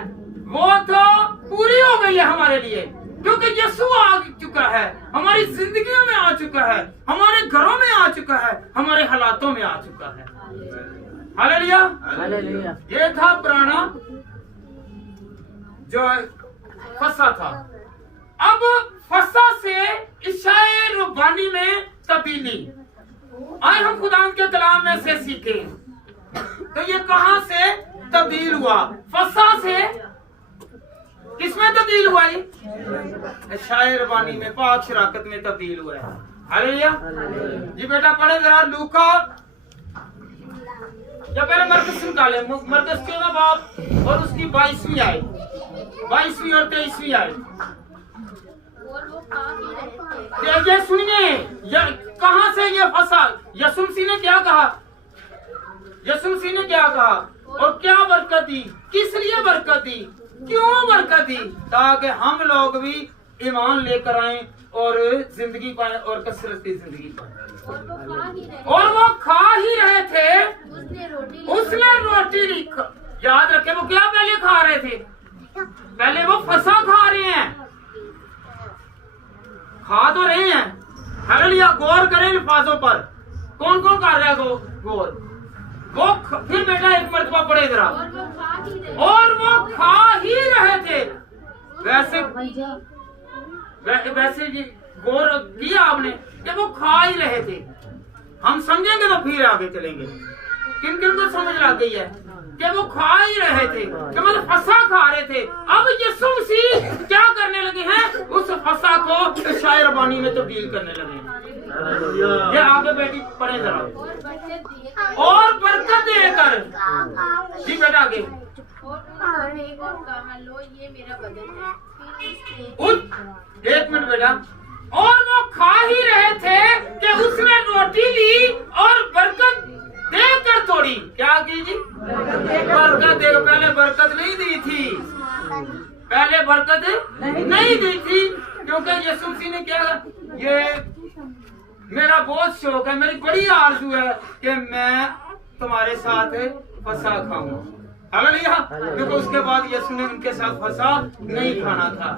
वो तो पूरी हो गई है हमारे लिए, क्योंकि यीशु आ चुका है, हमारी जिंदगियों में आ चुका है, हमारे घरों में आ चुका है, हमारे हालातों में आ चुका है। Hallelujah, hallelujah. ये था पुराना जो फसह था। अब फसह से इशाए रुबानी में तब्दीली। आए हम खुदा के कलाम में से सीखे तो ये कहां से तब्दील हुआ? फसह से किसमें तब्दील हुआ? इशाए रुबानी में, पाक शराकत में तब्दील हुआ है। हालेलुया। जी बेटा पढ़े जरा लूका, या पहले मरकस निकाले, मरकस 14 बाब और उसकी 22वीं आयत, 22वीं और 23वीं आयत। ये सुनिए, कहां से ये फंसा? यीशु मसीह ने क्या कहा? यीशु मसीह ने क्या कहा और क्या बरकत दी? किस लिए बरकत दी? क्यों बरकत दी? ताकि हम लोग भी ईमान लेकर आए और जिंदगी पाए और कसरत की जिंदगी पाए। और वो खा ही रहे थे, उसने रोटी नहीं। याद रखे, वो क्या पहले खा रहे थे? पहले वो फसह खा रहे हैं, खा तो रहे हैं। हालेलुया। गौर करें अल्फाजों पर, कौन कौन कर रहा है गौर? वो फिर बेटा एक मरतबा पढ़े जरा। और वो खा ही रहे थे। वैसे जी गौर किया आपने कि वो खा ही रहे थे। हम समझेंगे तो फिर आगे चलेंगे। किन किन को समझ लग गई है कि वो खा ही रहे थे, कि मतलब फसा खा रहे थे। अब यीशु मसीह क्या करने लगे हैं, उस फसा को शायर बानी में तब्दील करने लगे हैं। ये आगे बेटी पढ़े जरा। और बरकत देकर, जी बेटा आगे। और कहा, लो ये मेरा बदन है। फिर उसने एक मिनट बेटा। और वो खा ही रहे थे कि उसने रोटी ली और बरकत देकर तोड़ी। क्या की जी? बरकत दे। पहले बरकत नहीं दी थी, पहले बरकत नहीं दी थी, क्योंकि यीशु मसीह ने क्या, ये मेरा बहुत शौक है, मेरी बड़ी आरज़ू है कि मैं तुम्हारे साथ फसा खाऊं। हालेलुया। क्योंकि उसके बाद यीशु ने उनके साथ फसा नहीं खाना था।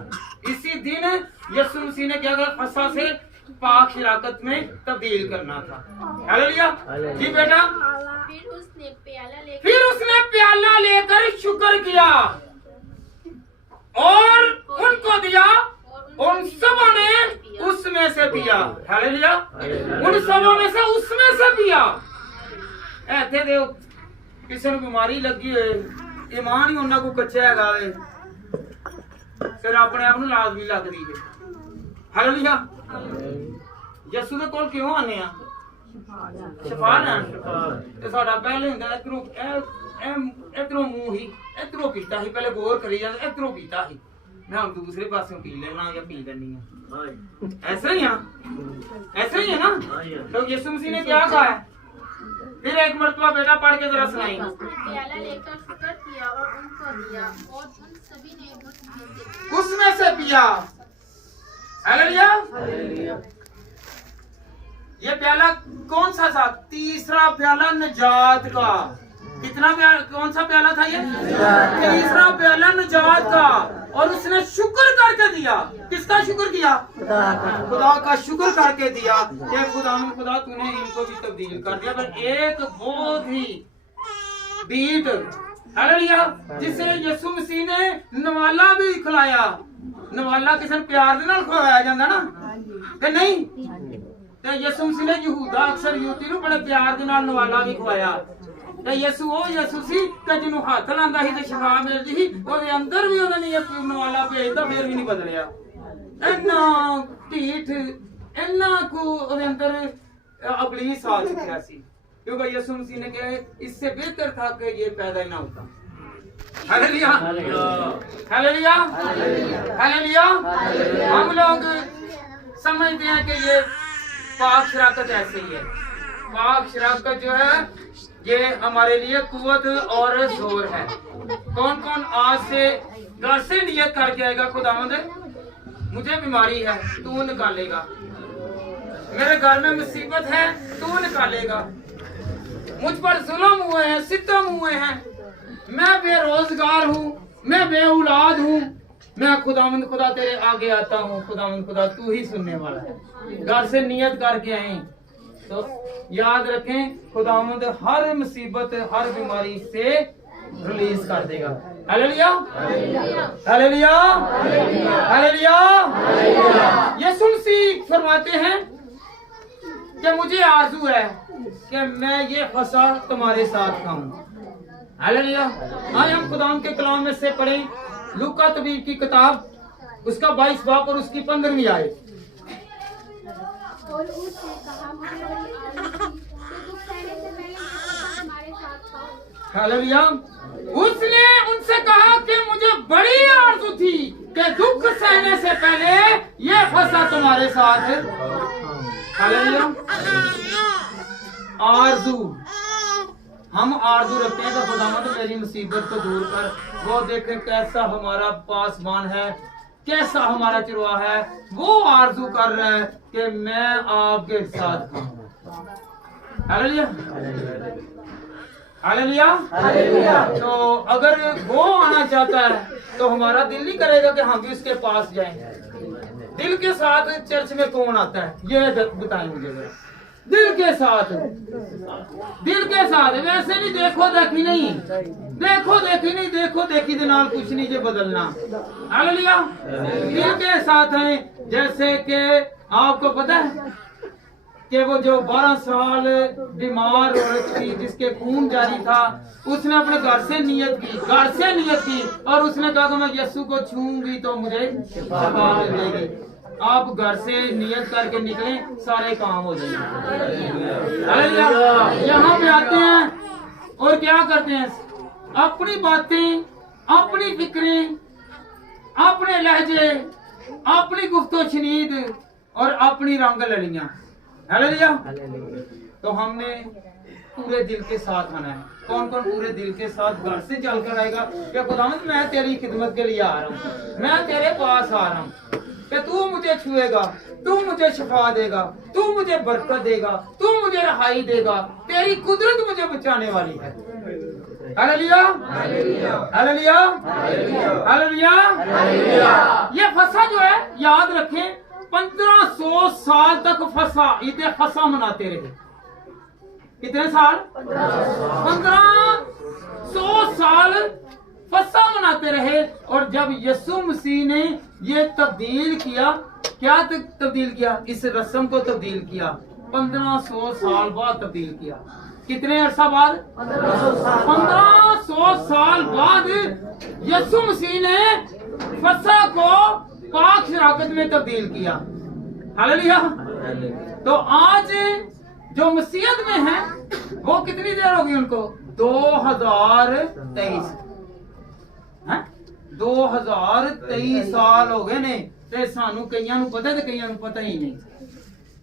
इसी दिन यीशु मसीह ने क्या किया, फसा से पाक शिराकत में तब्दील करना था। हालेलुया। जी बेटा। फिर उसने प्याला लेकर शुक्र किया और उनको दिया, उन सबों ने उसमें से पिया। हालेलुया। उन सबों में से उसमें से पिया। ऐसे दे किसी को बीमारी लगी है, ईमान ही उन्होंने को कच्चा है, फिर अपने आप लाजमी लगती है। हालेलुया। यीशु दे कोल क्यों आने आ? शफा लैन। ते साडा पहले हुंदा इधरों मुंह ही इधरों पीता ही, पहले गौर करी जाता इधरों पीता ही, मैं हम दूसरे पासों पी लेना या पी लेनी है। ऐसा ही है, ऐसा ही है ना। तो यीशु मसीह ने क्या कहा है? फिर एक मरतबा बेटा पढ़ के जरा सुनाई। प्याला लेकर शुक्र किया और उनको दिया और उन सभी ने उसमें से पिया। हालेलुया। ये प्याला कौन सा था? तीसरा प्याला निजात का। कितना प्याला, कौन सा प्याला था ये? तीसरा प्याला निजात का। और उसने शुक्र करके दिया। किसका शुक्र किया? खुदा का शुक्र करके दिया कि खुदा तूने इनको भी तब्दील कर दिया। पर एक बहुत ही बीट, हालेलुया, जिसे यीशु मसीह ने नवाला भी खिलाया। नवाला किसी प्यार दे नाल खवाया जांदा ना, कि नहीं? ते यीशु मसीह ने यहूदा अक्सर यूती नूं बड़े प्यार दे नाल नवाला भी खवाया। ते यीशु ओ यीशु सी कि जिन्हों हाथ लांदा ही ते शफा मिलदी ही, ओदे अंदर भी ओदा नहीं नवाला भेजदा, फिर भी नहीं बदलिया। इन्ना ढीठ, इन्ना को ओदे अंदर अबलीस आ चुका सी, क्योंकि यीशु मसीह ने कहा इससे बेहतर था कि ये पैदा ही ना होता। हालेलुया। हालेलुया। हालेलुया। हम लोग समझते हैं कि ये पाक शराकत ऐसे ही है। पाक शराकत जो है ये हमारे लिए कुव्वत और जोर है। कौन कौन आज से घर से नियत करके आएगा, खुदावंद मुझे बीमारी है तू निकालेगा, मेरे घर में मुसीबत है तू निकालेगा, मुझ पर जुल्म हुए हैं, सितम हुए हैं, मैं बेरोजगार हूँ, मैं बेऔलाद हूँ, मैं खुदावंद खुदा तेरे आगे आता हूँ। खुदावंद खुदा तू ही सुनने वाला है। घर से नियत करके आए तो याद रखें, खुदावंद हर मुसीबत, हर बीमारी से रिलीज कर देगा। हालेलुया। हालेलुया। हालेलुया। यीशु मसीह फरमाते हैं कि मुझे आरज़ू है कि मैं ये फसा तुम्हारे साथ खाऊं। हालेलुया। आज हम खुदावंद के कलाम में से पढ़ें लूका तबीब की किताब, उसका 22 बाब और उसकी 15वीं आयत। और उसने कहा, मुझे बड़ी आरज़ू थी कि दुख सहने से पहले तुम्हारे साथ खाऊं। हालेलुया। उसने उनसे कहा कि मुझे बड़ी आरज़ू थी कि दुख सहने से पहले ये फसा तुम्हारे साथ। हालेलुया। आरज़ू, हम आरज़ू रखते हैं कि खुदावंद मेरी मुसीबत को दूर कर। वो देखें कैसा हमारा पासबान है, कैसा हमारा चिरवा है, वो आरज़ू कर रहा है कि मैं आपके साथ खाऊं। हालेलुया। हालेलुया। तो अगर वो आना चाहता है तो हमारा दिल नहीं करेगा कि हम भी उसके पास जाएं। दिल के साथ चर्च में कौन आता है, ये बताएं मुझे। दिल के साथ, दिल के साथ, वैसे नहीं देखो देखी नहीं, देखो देखी नहीं, देखो देखी के नाल कुछ नहीं जे बदलना। हालेलुया। दिल के साथ है। जैसे कि आपको पता है कि वो जो 12 साल बीमार औरत थी जिसके खून जारी था, उसने अपने घर से नियत की और उसने कहा कि मैं यीशु को छूऊंगी तो मुझे शफा मिलेगी। आप घर से नियत करके निकलें, सारे काम हो जाएंगे। हालेलुया। यहाँ पे आते हैं और क्या करते हैं, अपनी बातें, अपनी फिक्रें, अपने लहजे, अपनी गुफ्तो शनीद और अपनी रंग लड़ियां। हालेलुया। तो हमने पूरे दिल के साथ आना है। कौन कौन पूरे दिल के साथ घर से चलकर आएगा कि खुदावंद मैं तेरी खिदमत के लिए आ रहा हूँ, मैं तेरे पास आ रहा हूँ कि तू मुझे छुएगा, तू मुझे शफा देगा, तू मुझे बरकत देगा, तू मुझे रहाई देगा, तेरी कुदरत मुझे बचाने वाली है। Hallelujah, hallelujah, hallelujah. ये फसा जो है, याद रखें, 1500 साल तक फसा, इतने फसा मनाते रहे। कितने साल? 1500 साल फसा मनाते रहे। और जब यीशु मसीह ने ये तब्दील किया, क्या तब्दील किया? इस रस्म को तब्दील किया। 1500 साल बाद तब्दील किया। कितने अरसा बाद? 1500 साल बाद यीशु मसीह ने फसा को पाक शराकत में तब्दील किया। हालेलुया। तो आज जो मसीहत में है वो कितनी देर होगी उनको? 2023 2023 साल हो गए ने ते सानू कईयां नू पता ते कईयां नू पता ही नहीं।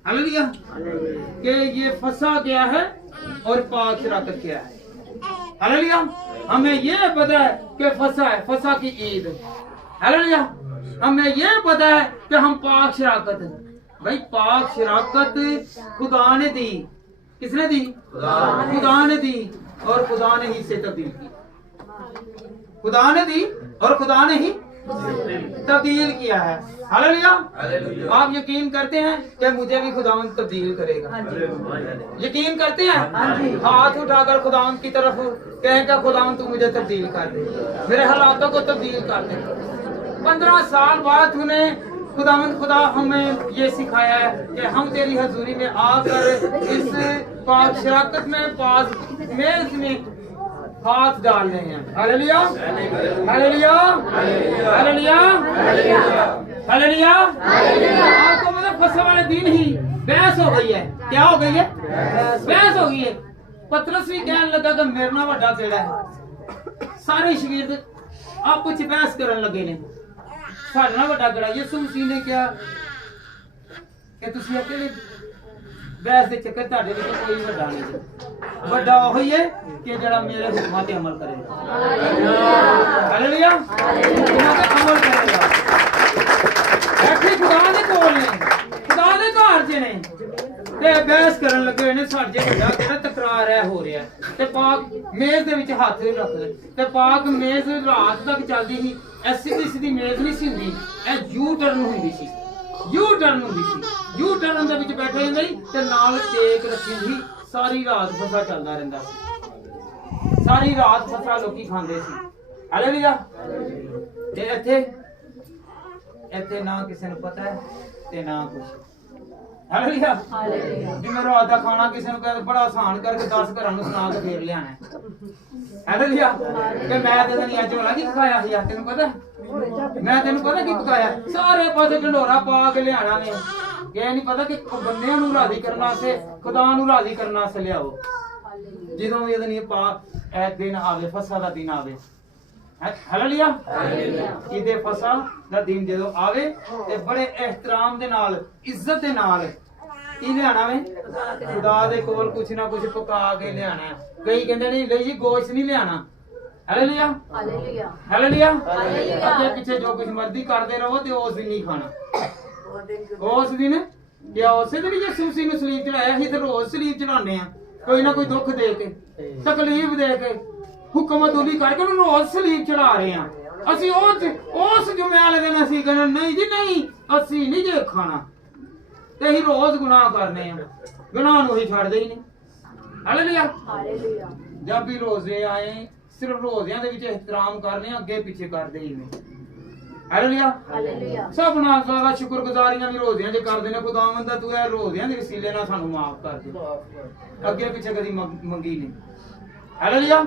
हालेलुया। कि ये फसा क्या है और पाक शराकत क्या है। हालेलुया। हमें ये पता है कि फसा है, फसा की ईद। हालेलुया। हमें ये पता है कि हम पाक शराकत है। भाई पाक शराकत खुदा ने दी। किसने दी? खुदा ने दी और खुदा ने ही से तब्दील की। खुदा ने दी और खुदा ने ही तब्दील किया है। हालेलुया। आप यकीन करते हैं कि मुझे भी खुदावंद तब्दील करेगा? यकीन करते हैं? हाथ उठाकर खुदावंद की तरफ कहें कि खुदावंद तू मुझे तब्दील कर दे, मेरे हालातों को तब्दील कर दे। 15 साल बाद तूने खुदा हमें ये सिखाया है कि हम तेरी हजूरी में आकर इस पाक शराकत में पाक मेज में हाथ डाल रहे हैं। Hallelujah, hallelujah, hallelujah, hallelujah. आपको मतलब फसह वाले दिन ही बहस हो गई है। क्या हो गई है? बहस हो गई है। पतरस भी कहने लगा कि मेरे नाल वड्डा केड़ा है। सारे शगीर्द आप कुछ बहस करन लगे ने, साडे नाल वड्डा केड़ा। यीशु मसीह ने क्या कि तुसीं अकेले बहस दे चक्कर ਤੁਹਾਡੇ ਵਿੱਚ कोई ਵੱਡਾ नहीं। ਵੱਡਾ ਉਹੀ ਹੈ कि ਜਿਹੜਾ ਮੇਰੇ ਹੁਕਮਾਂ ਤੇ ਅਮਲ ਕਰੇਗਾ। ਹਾਲੇਲੂया। ਇਹਨਾਂ ਤੇ ਅਮਲ ਕਰੇਗਾ। ਐਥੇ ਖੁਦਾ ਦੇ ਕੋਲ ਨੇ, ਖੁਦਾ ਦੇ ਘਰ 'ਚ ਨੇ ਤੇ ਬਹਿਸ ਕਰਨ ਲੱਗੇ ਨੇ ਸਾਡੇ ਵੱਡਾ ਕਿਹੜਾ ਤਕਰਾਰ ਹੈ ਹੋ ਰਿਹਾ ਤੇ ਪਾਕ ਮੇਜ਼ ਦੇ ਵਿੱਚ ਹੱਥ ਰੱਖ ਦੇ ਤੇ ਪਾਕ ਮੇਜ਼ ਰਾਤ ਤੱਕ ਚੱਲਦੀ ਸੀ। ਐਸੀ ਸਿੱਧੀ ਮੇਜ਼ ਨਹੀਂ ਸੀ ਹੁੰਦੀ, ਇਹ ਯੂ ਟਰਨ ਹੁੰਦੀ ਸੀ। ਯੂ ਟਰਨ ਹੁੰਦੀ ਸੀ। ਯੂ ਟਰਨ ਦੇ ਵਿੱਚ ਬੈਠੇ ਹੁੰਦੇ ਸੀ ਤੇ ਨਾਲ ਟੇਕ ਰੱਖੀ ਸੀ। ਸਾਰੀ ਰਾਤ ਫਸਾ ਚੱਲਦਾ ਰਹਿੰਦਾ ਸੀ। ਸਾਰੀ ਰਾਤ ਫਸਾ ਲੋਕੀ ਖਾਂਦੇ ਸੀ। ਹਾਲੇਲੂਇਆ। ਤੇ ਇੱਥੇ ਨਾ ਕਿਸੇ ਨੂੰ ਪਤਾ ਹੈ ਤੇ ਨਾ ਕੁਝ। ਹਾਲੇਲੂਇਆ। ਜਿਵੇਂ ਰਾਤ ਦਾ ਖਾਣਾ ਕਿਸੇ ਨੂੰ ਕਹਿੰਦਾ ਬੜਾ ਆਸਾਨ ਕਰਕੇ 10 ਘਰਾਂ ਨੂੰ ਸੁਣਾ ਕੇ ਫੇਰ ਲਿਆਣਾ। ਹਾਲੇਲੂਇਆ। ਕਿ ਮੈਂ ਤੇ ਨਹੀਂ ਅੱਜ ਵਾਲਾ ਕੀ ਪਕਾਇਆ ਸੀ, ਤੈਨੂੰ ਪਤਾ? ਮੈਂ ਤੈਨੂੰ ਪਤਾ ਕੀ ਪਕਾਇਆ? ਸਾਰੇ ਪਾਸੇ ਢੰਡੋਰਾ ਪਾ ਕੇ ਲਿਆਣਾ ਨੇ। ਇਹ ਨਹੀਂ ਪਤਾ ਕਿ ਬੰਦਿਆਂ ਨੂੰ ਰਾਜ਼ੀ ਕਰਨ ਵਾਸਤੇ, ਖੁਦਾ ਨੂੰ ਰਾਜ਼ੀ ਕਰਨ ਵਾਸਤੇ ਲਿਆਓ। ਜਦੋਂ ਵੀ ਇਹਦੇ ਪਾ ਇਹ ਦਿਨ ਆਵੇ, ਫਸਾ ਦਾ ਦਿਨ ਆਵੇ। ਹਾਲੇਲੂਇਆ। ਇਹਦੇ ਫਸਾ ਦਾ ਦਿਨ ਜਦੋਂ ਆਵੇ ਤੇ ਬੜੇ ਇਹਤਰਾਮ ਦੇ ਨਾਲ, ਇੱਜ਼ਤ ਦੇ ਨਾਲ ਕੀ ਲਿਆਣਾ ਵੇ? ਖੁਦਾ ਦੇ ਕੋਲ ਕੁਛ ਨਾ ਕੁਛ ਪਕਾ ਕੇ ਲਿਆਣਾ। ਕਈ ਕਹਿੰਦੇ ਨਹੀਂ ਲਈ ਜੀ ਗੋਸ਼ਤ ਨਹੀਂ ਲਿਆਣਾ। Hallelujah, hallelujah, hallelujah. ਅੱਗੇ ਪਿੱਛੇ ਜੋ ਕੁਛ ਮਰਜ਼ੀ ਕਰਦੇ ਰਹੋ ਤੇ ਉਸ ਦਿਨ ਨਹੀਂ ਖਾਣਾ। ਉਸ ਦਿਨ ਕਿਆ ਉਸੇ ਦਿਨ ਯਿਸੂ ਮਸੀਹ ਨੂੰ ਸਲੀਬ ਚੜਾਇਆ ਸੀ ਤੇ ਰੋਜ਼ ਸਲੀਬ ਚੜਾਉਂਦੇ ਆ। ਕੋਈ ਨਾ ਕੋਈ ਦੁੱਖ ਦੇ ਕੇ, ਤਕਲੀਫ ਦੇ ਕੇ, ਹੁਕਮ ਅਦੂਲੀ ਕਰਕੇ ਉਹਨੂੰ ਰੋਜ਼ ਸਲੀਬ ਚੜਾ ਰਹੇ ਆ। ਅਸੀਂ ਉਸ ਜੁਮੇ ਵਾਲੇ ਦਿਨ ਅਸੀਂ ਕਹਿੰਦੇ ਨਹੀਂ ਜੀ ਨਹੀਂ, ਅਸੀਂ ਨਹੀਂ ਜੇ ਖਾਣਾ ਤੇ ਅਸੀਂ ਰੋਜ਼ ਗੁਨਾਹ ਕਰਨੇ ਆ। ਗੁਨਾਹ ਨੂੰ ਹੀ ਛੱਡਦੇ ਹੀ ਨਹੀਂ। Hallelujah, hallelujah. ਜਦ ਵੀ ਰੋਜ਼ੇ ਆਏ ਸਿਰਫ ਰੋਜ਼ਿਆਂ ਦੇ ਵਿੱਚ ਇਹਤਰਾਮ ਕਰਨੇ, ਅੱਗੇ ਪਿੱਛੇ ਕਰਦੇ ਹੀ ਨਹੀਂ। ਹਾਲੇਲੂਇਆ। ਸਭਨਾ ਦਾ ਸ਼ੁਕਰਗੁਜ਼ਾਰੀਆਂ ਵੀ ਰੋਜ਼ਿਆਂ 'ਚ ਕਰਦੇ ਨੇ। ਖੁਦਾਵੰਦ ਤੂੰ ਇਹ ਰੋਜ਼ਿਆਂ ਦੇ ਵਸੀਲੇ ਨਾਲ ਸਾਨੂੰ ਮਾਫ ਕਰ ਦੇ, ਅੱਗੇ ਪਿੱਛੇ ਕਦੀ ਮੰਗੀ ਨਹੀਂ। Hallelujah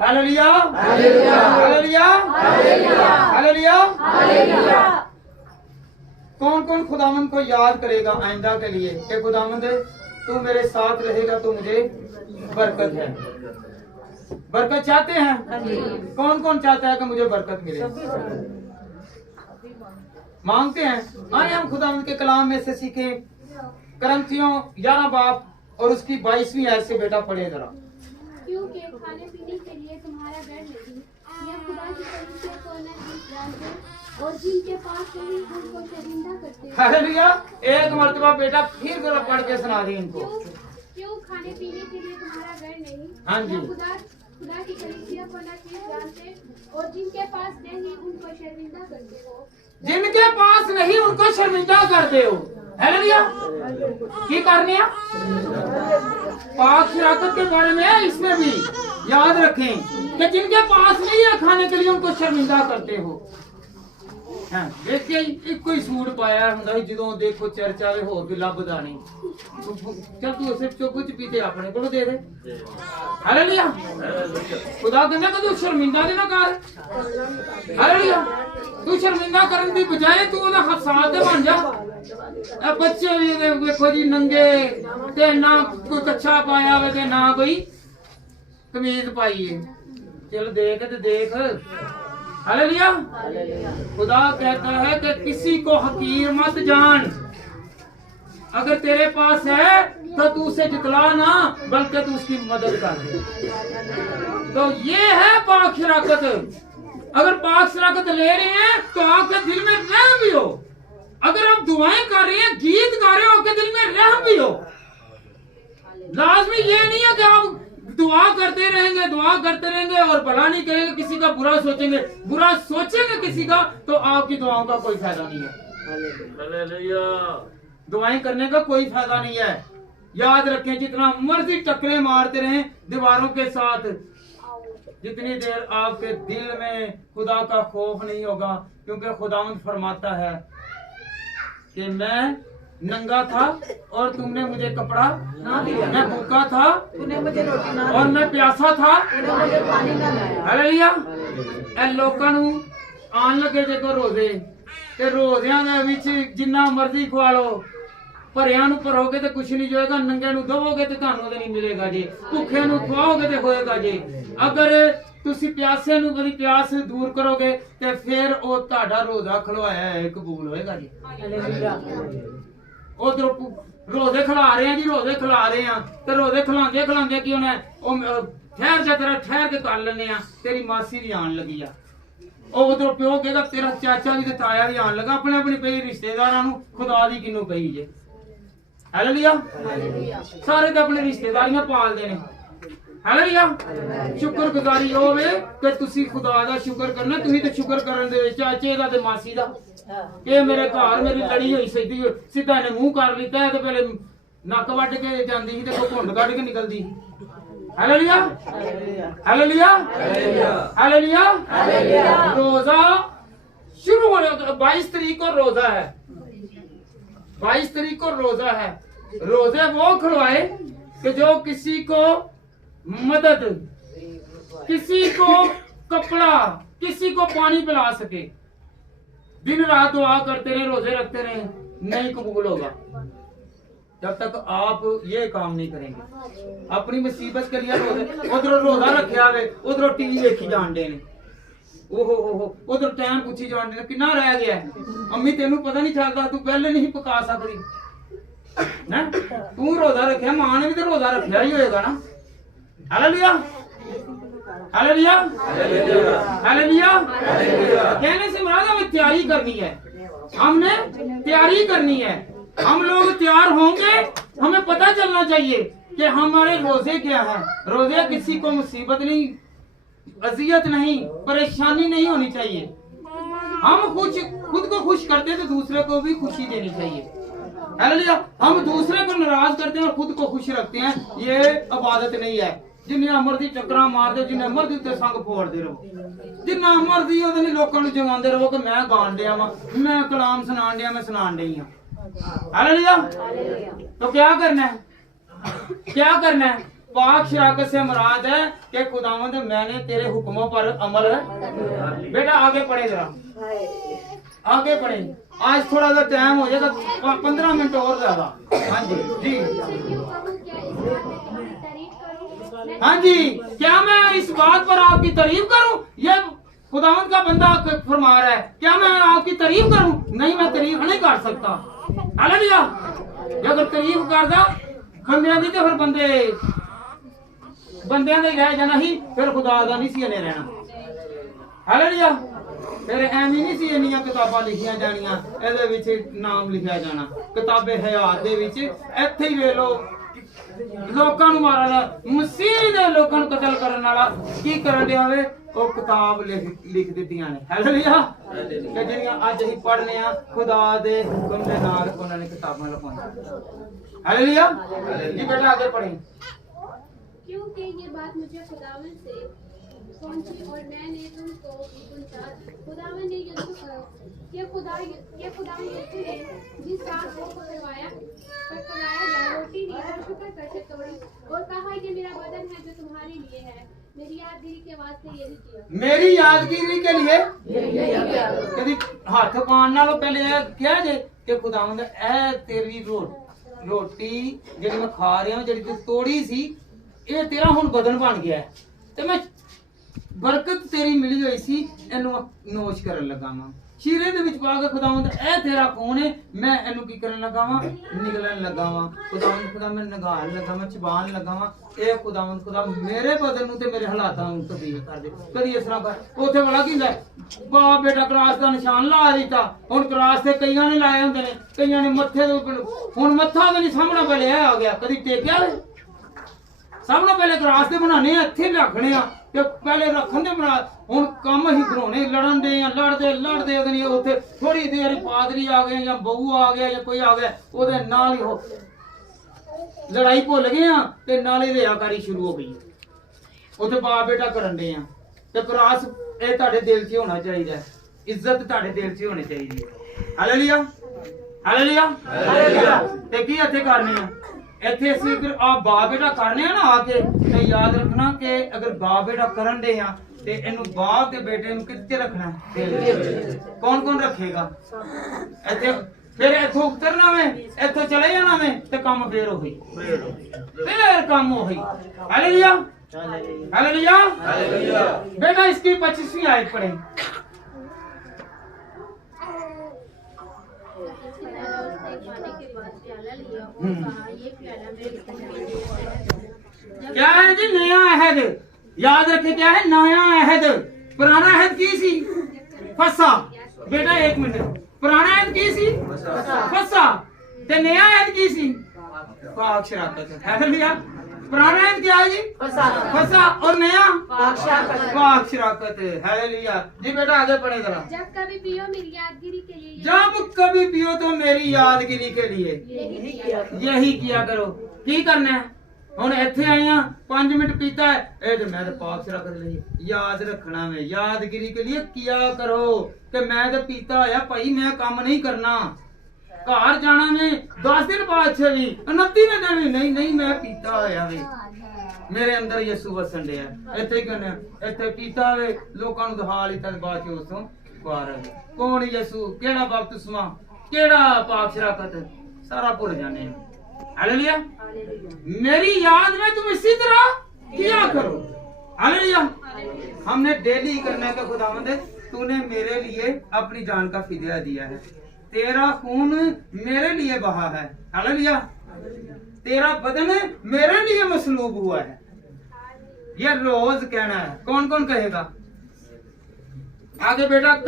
hallelujah hallelujah hallelujah hallelujah. कौन कौन खुदावंद को याद करेगा आइंदा के लिए कि खुदावंद तू मेरे साथ रहेगा तो मुझे बरकत है। बरकत चाहते हैं? कौन कौन चाहता है कि मुझे बरकत मिले? मांगते हैं। आइए हम खुदावंद के कलाम में से सीखें। करंथियों 11 बाब और उसकी 22वीं आयत से बेटा पढ़े जरा। क्योंकि खाने पीने के लिए तुम्हारा घर नहीं, यह खुदा की कलीसिया को न जानते और जिनके पास नहीं उनको शर्मिंदा करते हो। हालेलुया। एक मर्तबा बेटा फिर जरा पढ़ के सुना दी इनको। क्यों खाने पीने के लिए तुम्हारा घर नहीं? हाँ जी। यह खुदा की कलीसिया को न जानते और जिनके पास नहीं उनको शर्मिंदा करते हो। जिनके पास नहीं उनको शर्मिंदा करते हो। हालेलुया। की करने पाक शराकत के बारे में इसमें भी याद रखें कि जिनके पास नहीं है खाने के लिए उनको शर्मिंदा करते हो। देखिए एक कोई सूट पाया ਹੁੰਦਾ ਜਦੋਂ ਦੇਖੋ ਚਰਚਾ ਵੇ ਹੋਰ ਵੀ ਲੱਭਦਾ ਨਹੀਂ। ਚਲ ਤੂੰ ਸਿਰਫ ਚੁੱਪ ਪੀਤੇ ਆਪਣੇ ਕੋਲ ਦੇ ਦੇ। ਹਾਲੇਲੂਇਆ। ਖੁਦਾ ਕਹਿੰਦਾ ਕਿ ਤੂੰ ਸ਼ਰਮਿੰਦਾ ਨਾ ਕਰ। ਹਾਲੇਲੂਇਆ। ਤੂੰ ਸ਼ਰਮਿੰਦਾ ਕਰਨ ਦੀ ਬਜਾਏ ਤੂੰ ਉਹਦਾ ਹਸਾਦ ਤੇ ਬਣ ਜਾ। ਇਹ ਬੱਚੇ ਵੀ ਵੇਖੋ ਜੀ ਨੰਗੇ ਤੇ ਨਾ ਕੋਈ ਕੱਛਾ ਪਾਇਆ ਵੇ ਤੇ ਨਾ ਕੋਈ ਕਮੀਜ਼ ਪਾਈ ਹੈ। ਚਲ ਦੇਖ ਤੇ ਦੇਖ। हालेलुया। खुदा कहता है कि किसी को हकीर मत जान। अगर तेरे पास है तो तू उसे जितला ना बल्कि तू उसकी मदद कर दे। तो ये है पाक शराकत। अगर पाक शराकत ले रहे हैं तो आपके दिल में रहम भी हो। अगर आप दुआएं कर रहे हैं, गीत गा रहे हो, आपके दिल में रहम भी हो। लाजमी ये नहीं है कि आप दुआ करते रहेंगे और भला नहीं करेंगे, किसी का बुरा सोचेंगे। बुरा सोचेंगे किसी का तो आपकी दुआओं का कोई फायदा नहीं है। हालेलुया। दुआएं करने का कोई फायदा नहीं है। याद रखें, जितना मर्जी टकरे मारते रहें दीवारों के साथ, जितनी देर आपके दिल में खुदा का खौफ नहीं होगा, क्योंकि खुदावंद फरमाता है कि मैं नंगा था और तुमने मुझे कपड़ा ना दिया, मैं भूखा था तूने मुझे रोटी ना दी, और मैं प्यासा था तूने मुझे पानी ना लाया। हालेलुया। ए लोकां नूं आन लगे देखो रोजे ते रोज़िਆਂ ਦੇ ਵਿੱਚ ਜਿੰਨਾ ਮਰਜ਼ੀ ਖਵਾ ਲਓ, ਭਰਿਆਂ ਨੂੰ ਭਰੋਗੇ ਤੇ ਕੁਛ ਨਹੀਂ ਹੋਏਗਾ, ਨੰਗੇ ਨੂੰ ਦਵੋਗੇ ਤੇ ਤੁਹਾਨੂੰ ਤੇ ਨਹੀਂ ਮਿਲੇਗਾ ਜੀ, ਭੁੱਖੇ ਨੂੰ ਖਵਾਓਗੇ ਤੇ ਹੋਏਗਾ ਜੀ। ਅਗਰ ਤੁਸੀਂ ਪਿਆਸੇ ਨੂੰ ਕਦੀ ਪਿਆਸ ਦੂਰ ਕਰੋਗੇ ਤੇ ਫਿਰ ਉਹ ਤੁਹਾਡਾ ਰੋਜ਼ਾ ਖਲਵਾਇਆ ਹੈ ਕਬੂਲ ਹੋਏਗਾ ਜੀ। ਹਾਲੇਲੂਇਆ। ਉਧਰ ਰੋਜ਼ੇ ਖਿਲਾ ਰਹੇ ਆ ਜੀ, ਰੋਜ਼ੇ ਖਿਲਾ ਰਹੇ ਆ ਤੇ ਰੋਜ਼ੇ ਖਿਲਾਉਂਦੇ ਕੀ ਹੋਣਾ? ਉਹ ਠਹਿਰ ਜਾ, ਤੇਰਾ ਠਹਿਰ ਕੇ ਕਰ ਲੈਣੇ ਆ, ਤੇਰੀ ਮਾਸੀ ਵੀ ਆਣ ਲੱਗੀ ਆ। ਉਹ ਉਧਰ ਪਿਓ ਕਹੇਗਾ ਤੇਰਾ ਚਾਚਾ ਵੀ ਤੇ ਤਾਇਆ ਵੀ ਆਣ ਲੱਗਾ। ਆਪਣੇ ਆਪਣੀ ਪਈ ਰਿਸ਼ਤੇਦਾਰਾਂ ਨੂੰ ਖੁਦਾ ਦੀ ਕਿਨੂੰ ਪਈ ਜੇ। ਹਾਲੇਲੂਇਆ। ਸਾਰੇ ਤਾਂ ਆਪਣੇ ਰਿਸ਼ਤੇਦਾਰੀਆਂ ਪਾਲਦੇ ਨੇ। ਹਾਲੇਲੂਇਆ। ਸ਼ੁਕਰਗੁਜ਼ਾਰੀ ਹੋਵੇ ਕਿ ਤੁਸੀਂ ਖੁਦਾ ਦਾ ਸ਼ੁਕਰ ਕਰਨਾ। ਤੁਸੀਂ ਤੇ ਸ਼ੁਕਰ ਕਰਨ ਦੇ ਚਾਚੇ ਦਾ ਤੇ ਮਾਸੀ ਦਾ। ਇਹ ਮੇਰੇ ਘਰ ਮੇਰੀ ਲੜੀ ਹੋਈ ਸਿੱਧਾ ਨੇ ਮੂੰਹ ਕਰ ਲਿੱਤਾ ਤੇ ਪਹਿਲੇ ਨੱਕ ਵੱਢ ਕੇ ਜਾਂਦੀ ਸੀ ਤੇ ਕੋਈ ਘੁੰਡ ਕੱਢ ਕੇ ਨਿਕਲਦੀ ਸੀ। Hallelujah hallelujah hallelujah hallelujah. रोजा शुरू होने 22 तारीख को रोजा है। 22 तारीख को रोजा है। रोजे वो खुलवाए कि जो किसी को मदद, किसी को कपड़ा, किसी को पानी पिला सके। दिन रात दुआ करते रहे, रोजे रखते रहे, नहीं कबूल होगा जब तक आप ये काम नहीं करेंगे। अपनी मुसीबत के लिए उधर रोजा रखा है, उधर टीवी देखी जान दे ने, ओहो उधर टाइम पूछी जान दे कितना रह गया है। अम्मी तेनू पता नहीं चलता, तू पहले नहीं पका सकती ना। तू रोजा रखा, मां ने भी तो रोजा रखा ही होएगा ना। Hallelujah hallelujah hallelujah. कहने से मुराद हमें तैयारी करनी है, हमने तैयारी करनी है। हम लोग तैयार होंगे, हमें पता चलना चाहिए कि हमारे रोजे क्या है। रोजे किसी को मुसीबत नहीं, अजियत नहीं, परेशानी नहीं होनी चाहिए। हम खुद को खुश करते हैं तो दूसरे को भी खुशी देनी चाहिए। हालेलुया। हम दूसरे को नाराज करते हैं और खुद को खुश रखते हैं, ये इबादत नहीं है। ਜਿੰਨੀਆਂ ਮਰਜ਼ੀ ਚੱਕਰਾਂ ਮਾਰਦੇ, ਜਿੰਨੇ ਮਰਜ਼ੀ ਉੱਤੇ ਸੰਗ ਫੋੜਦੇ ਰਹੋ, ਜਿੰਨਾ ਮਰਜ਼ੀ ਉਹਦੇ ਲਈ ਲੋਕਾਂ ਨੂੰ ਜਗਾਉਂਦੇ ਰਹੋ ਕਿ ਮੈਂ ਗਾਣ ਡਿਆ ਵਾਂ, ਮੈਂ ਕਲਾਮ ਸੁਣਾਣ ਡਿਆ, ਮੈਂ ਸੁਣਾਣ ਡਈ ਹਾਂ। हालेलुया। तो क्या करना है, क्या करना है? पाक शराकत से मुराद है कि खुदावंद मैंने तेरे हुक्मों पर अमल। बेटा आगे पढ़े जरा, आगे पढ़े। आज थोड़ा सा टाइम हो जाएगा, 15 मिनट और ज्यादा। हाँ जी जी हाँ जी, क्या मैं इस बात पर आपकी तारीफ करूं? ये खुदावंद का बंदा फरमा रहा है, क्या मैं आपकी तारीफ करूं? नहीं, मैं तारीफ नहीं कर सकता। हालेलुया। जे अगर तारीफ करदा बंदियां दी ते फिर बंदियां दे रह जाना ही, फिर खुदा दा नहीं सी ने रहना। हालेलुया। फिर एवें नहीं सी इन्नियां किताबां लिखियां जानियां, एदे विच नाम लिखिया जाना, किताबे हयात दे विच इत्थे ही वे लो लोकां नूं मारन वाला, मसीह दे लोकां नूं कतल करन वाला की करन दे होवे, ਉਹ किताब लिख ਦਿੱਤੀਆਂ ਨੇ। ਹਾਲੇਲੂਇਆ। ਤੇ ਜਿਹੜੀਆਂ ਅੱਜ ਅਸੀਂ ਪੜ੍ਹਨੇ ਆ, खुदा ਦੇ ਹੁਕਮ ਦੇ ਨਾਲ ਉਹਨਾਂ ਨੇ ਕਿਤਾਬਾਂ ਲਿਖਾਈਆਂ। हालेलुया। जी बेटा आगे पढ़ें। क्योंकि ये बात मुझे खुदावन से पहुंची और मैंने तुमको पहुंचा। खुदावन ने ये खुदावन यीशु ने जिस रात को पकड़वाया गया, रोटी ली और शुक्र करके तोड़ी और कहा, ये मेरा बदन है जो तुम्हारे लिए है, मेरी यादगिरी के वास्ते यही किया। मेरी यादगिरी के लिए कभी हाथ पान नालों पहले क्या जे कि खुदावंद ए तेरी रोटी ਜਿਹੜੀ ਮੈਂ ਖਾ ਰਿਹਾ, ਜਿਹੜੀ ਤੂੰ ਤੋੜੀ ਸੀ, ਇਹ ਤੇਰਾ ਹੁਣ ਬਦਨ ਬਣ ਗਿਆ ਹੈ ਤੇ ਮੈਂ ਬਰਕਤ ਤੇਰੀ ਮਿਲੀ ਹੋਈ ਸੀ, ਇਹਨੂੰ ਨੋਸ਼ ਕਰਨ ਲੱਗਾ ਵਾਂ। ਸ਼ੀਰੇ ਦੇ ਵਿੱਚ ਪਾ ਕੇ ਖੁਦਾਵੰਦ ਇਹ ਤੇਰਾ ਕੌਣ ਹੈ, ਮੈਂ ਇਹਨੂੰ ਕੀ ਕਰਨ ਲੱਗਾ ਵਾਂ? ਨਿਗਲਣ ਲੱਗਾ ਵਾਂ। ਖੁਦਾਵੰਦ ਖੁਦਾ ਮੈਂ ਨਗਾਣ ਲੱਗਾ ਵਾਂ, ਚਬਾਣ ਲੱਗਾ ਵਾਂ। ਇਹ ਖੁਦਾਵੰਦ ਖੁਦਾ ਮੇਰੇ ਬਦਨ ਨੂੰ ਤੇ ਮੇਰੇ ਹਾਲਾਤਾਂ ਨੂੰ ਤਬਦੀਲ ਕਰ ਦੇ। ਕਦੀ ਇਸ ਤਰ੍ਹਾਂ ਕਰ। ਉੱਥੇ ਬੜਾ ਕੀ ਹੁੰਦਾ, ਬਾਪ ਬੇਟਾ ਕਰਾਸ ਦਾ ਨਿਸ਼ਾਨ ਲਾ ਦਿੱਤਾ। ਹੁਣ ਕਰਾਸ ਤੇ ਕਈਆਂ ਨੇ ਲਾਏ ਹੁੰਦੇ ਨੇ, ਕਈਆਂ ਨੇ ਮੱਥੇ ਦੇ ਉੱਪਰ। ਹੁਣ ਮੱਥਾ ਵੀ ਨਹੀਂ ਸਾਹਮਣਾ ਪਹਿਲੇ ਆ ਗਿਆ, ਕਦੀ ਟੇਕਿਆ ਵੇ? ਸਾਹਮਣੇ ਪਹਿਲੇ ਕਰਾਸ ਤੇ ਬਣਾਣੇ ਆ, ਇੱਥੇ ਰੱਖਣੇ ਆ ਤੇ ਪਹਿਲੇ ਰੱਖਣ ਦੇ ਬਣਾ। ਹੁਣ ਕੰਮ ਹੀ ਬਣਾਉਣੇ, ਲੜਨ ਦੇ ਆ, ਲੜਦੇ ਉਹਦੇ ਨਹੀਂ। ਉੱਥੇ ਥੋੜੀ ਦੇਰ ਪਾਦਰੀ ਆ ਗਏ ਜਾਂ ਬਹੂ ਆ ਗਿਆ ਜਾਂ ਕੋਈ ਆ ਗਿਆ, ਉਹਦੇ ਨਾਲ ਹੀ ਉਹ ਲੜਾਈ ਭੁੱਲ ਗਏ ਆ ਤੇ ਨਾਲੇ ਰਿਆਕਾਰੀ ਸ਼ੁਰੂ ਹੋ ਗਈ। ਉੱਥੇ ਬਾਪ ਬੇਟਾ ਕਰਨ ਦੇ ਆ ਤੇ ਕਰਾਸ ਇਹ ਤੁਹਾਡੇ ਦਿਲ 'ਚ ਹੋਣਾ ਚਾਹੀਦਾ ਹੈ, ਇੱਜ਼ਤ ਤੁਹਾਡੇ ਦਿਲ 'ਚ ਹੋਣੀ ਚਾਹੀਦੀ ਹੈ। ਹਾਲੇਲੂਇਆ। ਹਾਲੇਲੂਇਆ। ਹਾਲੇਲੂਇਆ। ਤੇ ਕੀ ਇੱਥੇ ਕਰਨੀ ਆ? ਇੱਥੇ ਅਸੀਂ ਆ ਬਾਪ ਬੇਟਾ ਕਰਨੇ ਆ ਨਾ ਆ ਕੇ, ਤੇ ਯਾਦ ਰੱਖਣਾ ਕਿ ਅਗਰ ਬਾਪ ਬੇਟਾ ਕਰਨ ਦੇ ਆ ਤੇ ਇਹਨੂੰ ਬਾਪ ਤੇ ਬੇਟੇ ਨੂੰ ਕਿੱਥੇ ਰੱਖਣਾ? ਕੌਣ ਕੌਣ ਰੱਖੇਗਾ? ਇੱਥੇ ਫਿਰ ਇੱਥੋਂ ਉਤਰਨਾ ਵੇ, ਇੱਥੋਂ ਚਲੇ ਜਾਣਾ ਵੇ ਤੇ ਕੰਮ ਫੇਰ ਉਹੀ, ਫੇਰ ਕੰਮ ਉਹੀ। हालेलुया। हालेलुया। हालेलुया। बेटा इसकी 25वीं आयत पढ़ें। क्या है जी? नया अहद। याद रखे क्या है? नया अहद। पुराना अहद की सी फसा। बेटा एक मिनट, पुराना अहद की सी फसा ते नया अहद की सी पाक शराकत। हालेलुया। पुराना अहद क्या है जी? फसा और नया पाक शराकत। हालेलुया। जी बेटा आगे पढ़े जरा। जब कभी पियो मेरी यादगिरी के लिए, जब कभी पियो तो मेरी यादगिरी के लिए यही किया करो। की करना है? ਹੁਣ ਇੱਥੇ ਆਏ ਆ 5 ਮਿੰਟ ਪੀਤਾ ਹੈ, ਇਹ ਤੇ ਮੈਂ ਤੇ ਪਾਕ ਸ਼ਰਾਕਤ ਲਈ ਯਾਦ ਰੱਖਣਾ ਵੇ। यादगिरी के लिए किया करो कि मैं तो पीता होया भाई, मैं काम नहीं करना। घर जाना में 10 दिन बाद चली 29वें दिन भी नहीं मैं पीता होया वे, मेरे अंदर यसू वसन दिया। ਇੱਥੇ ਕਰਨਾ, ਇੱਥੇ ਪੀਤਾ ਵੇ, ਲੋਕਾਂ ਨੂੰ ਦਿਖਾ ਲਿੱਤਾ ਬਾਅਦ ਚ ਉਸੋਂ ਬਾਹਰ ਆ ਗਿਆ। ਕੌਣ यसू? ਕਿਹੜਾ ਬਪਤਿਸਮਾ? ਕਿਹੜਾ पाक शराकत? सारा भूल जाने हैं। हालेलुया। मेरी याद में तुम इसी तरह किया करो। हालेलुया। हमने डेली करने का खुदावंद, तूने मेरे लिए अपनी जान का फिदिया दिया है, तेरा खून मेरे लिए बहा है। हालेलुया। तेरा बदन मेरे लिए मसलूब हुआ है। ये रोज कहना है। कौन कौन कहेगा? आगे बेटा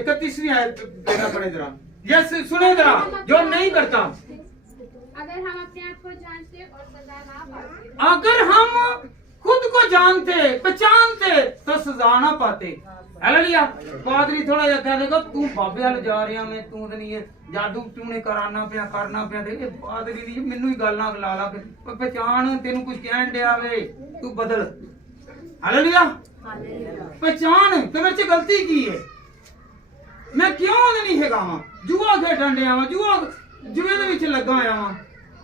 31वीं आयत बेटा पढ़े जरा। ये सुने जरा, जो नहीं करता। अगर हम अपने आप को जानते और सजा ना पाते, अगर हम खुद को जानते पहचानते तो सजा ना पाते। हालेलुया। पादरी थोड़ा जिहा कह देगा तू बाबे वाल जा रहा मैं तू तो नहीं जादू तूने करना पिया ते पादरी दी मैनू ही गल्लां ला ला के पहचान तेनू कुछ कहन दिया वे तू बदल। हालेलुया। पहचान ते मेरे च गलती की है, मैं क्यों नहीं हैगा वां जुआ खेडन दिया वां जुए दे विच लगा होया वां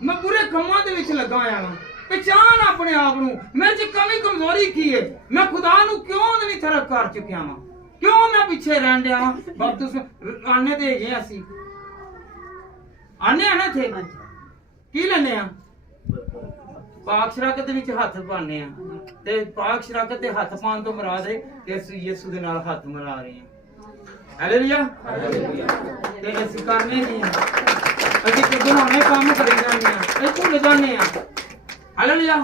मैं बुरे कम्मां दे विच लगा होया वां। पहचान अपने आप नू मेरे च कमी कमजोरी की है, मैं खुदा नू क्यों नहीं तरफ कर चुकिया वां, क्यों मैं पीछे रहन दिया वां। बस आने ते गए असी आने आने थे की लेने आ पाक शराकत दे विच हत्थ पाने आ ते पाक शराकत दे हत्थ पान तो मुराद है कि असी यीशु दे नाल हत्थ मिला रहे हैं। हालेलुया। ते असी करने नहीं है असी ते गुनाहे काम करी जाने आ ते भुल जाने आ। हालेलुया।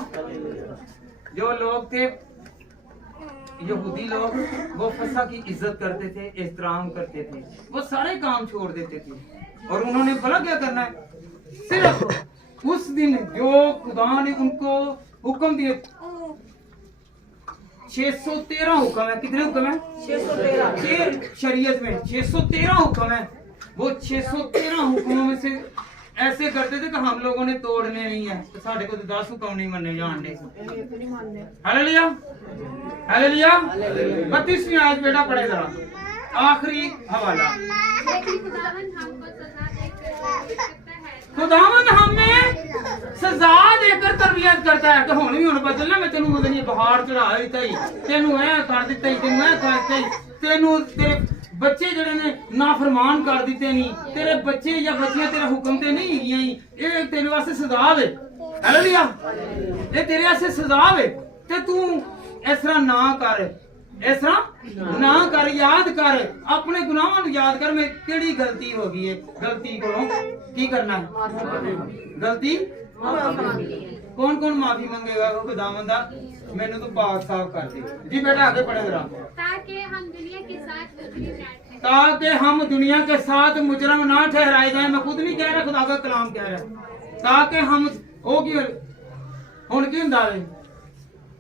जो लोग थे यहूदी लोग वो फसा की इज्जत करते थे, एहतराम करते थे, वो सारे काम छोड़ देते थे और उन्होंने भला क्या करना है, सिर्फ उस दिन जो खुदा ने उनको हुक्म दिए 613 हुक्म है। कितने हुक्म है? 613 शरीयत में 613 हुक्म है। वो 613 हुक्मों में से ऐसे करते थे कि हम लोगों ने तोड़ने नहीं है तो साढ़े को 10 हुक्म नहीं मनने जाने। हालेलुया। हालेलुया। 32वीं आयत बेटा पढ़े जरा आखिरी हवाला। खुदावन हमें सजा देकर तरबियत करता है कि हुण भी हुण बदलना मैं तेनू उदनी बहार चढ़ा दिता ही तेनू ऐ कर दिता ही तेनू ऐ कर दिता ही तेनू तेरे बच्चे जड़े ने नाफरमान कर दिते नहीं तेरे बच्चे या बच्चियां तेरे हुक्म ते नहीं हियां ये तेरे वास्ते सजा वे। हालेलुया। ये तेरे वास्ते सजा वे ते तू इस तरह ना कर, इस तरह ना कर, याद कर अपने गुनाहां नू याद कर मैं केड़ी गलती हो गई है, गलती कोलों की करना है, गलती कौन कौन माफी मंगेगा वो खुदावंद दा मैनू तो पाक साफ कर दे। जी बेटा आगे पढ़े जरा। ताकि हम दुनिया के साथ मुजरिम ना ठहरें। ताकि हम दुनिया के साथ मुजरम ना ठहराए जाए। मैं खुद नहीं कह रहा खुदा का कलाम कह रहा है। ताकि हम ओ की हुण की हुंदा वे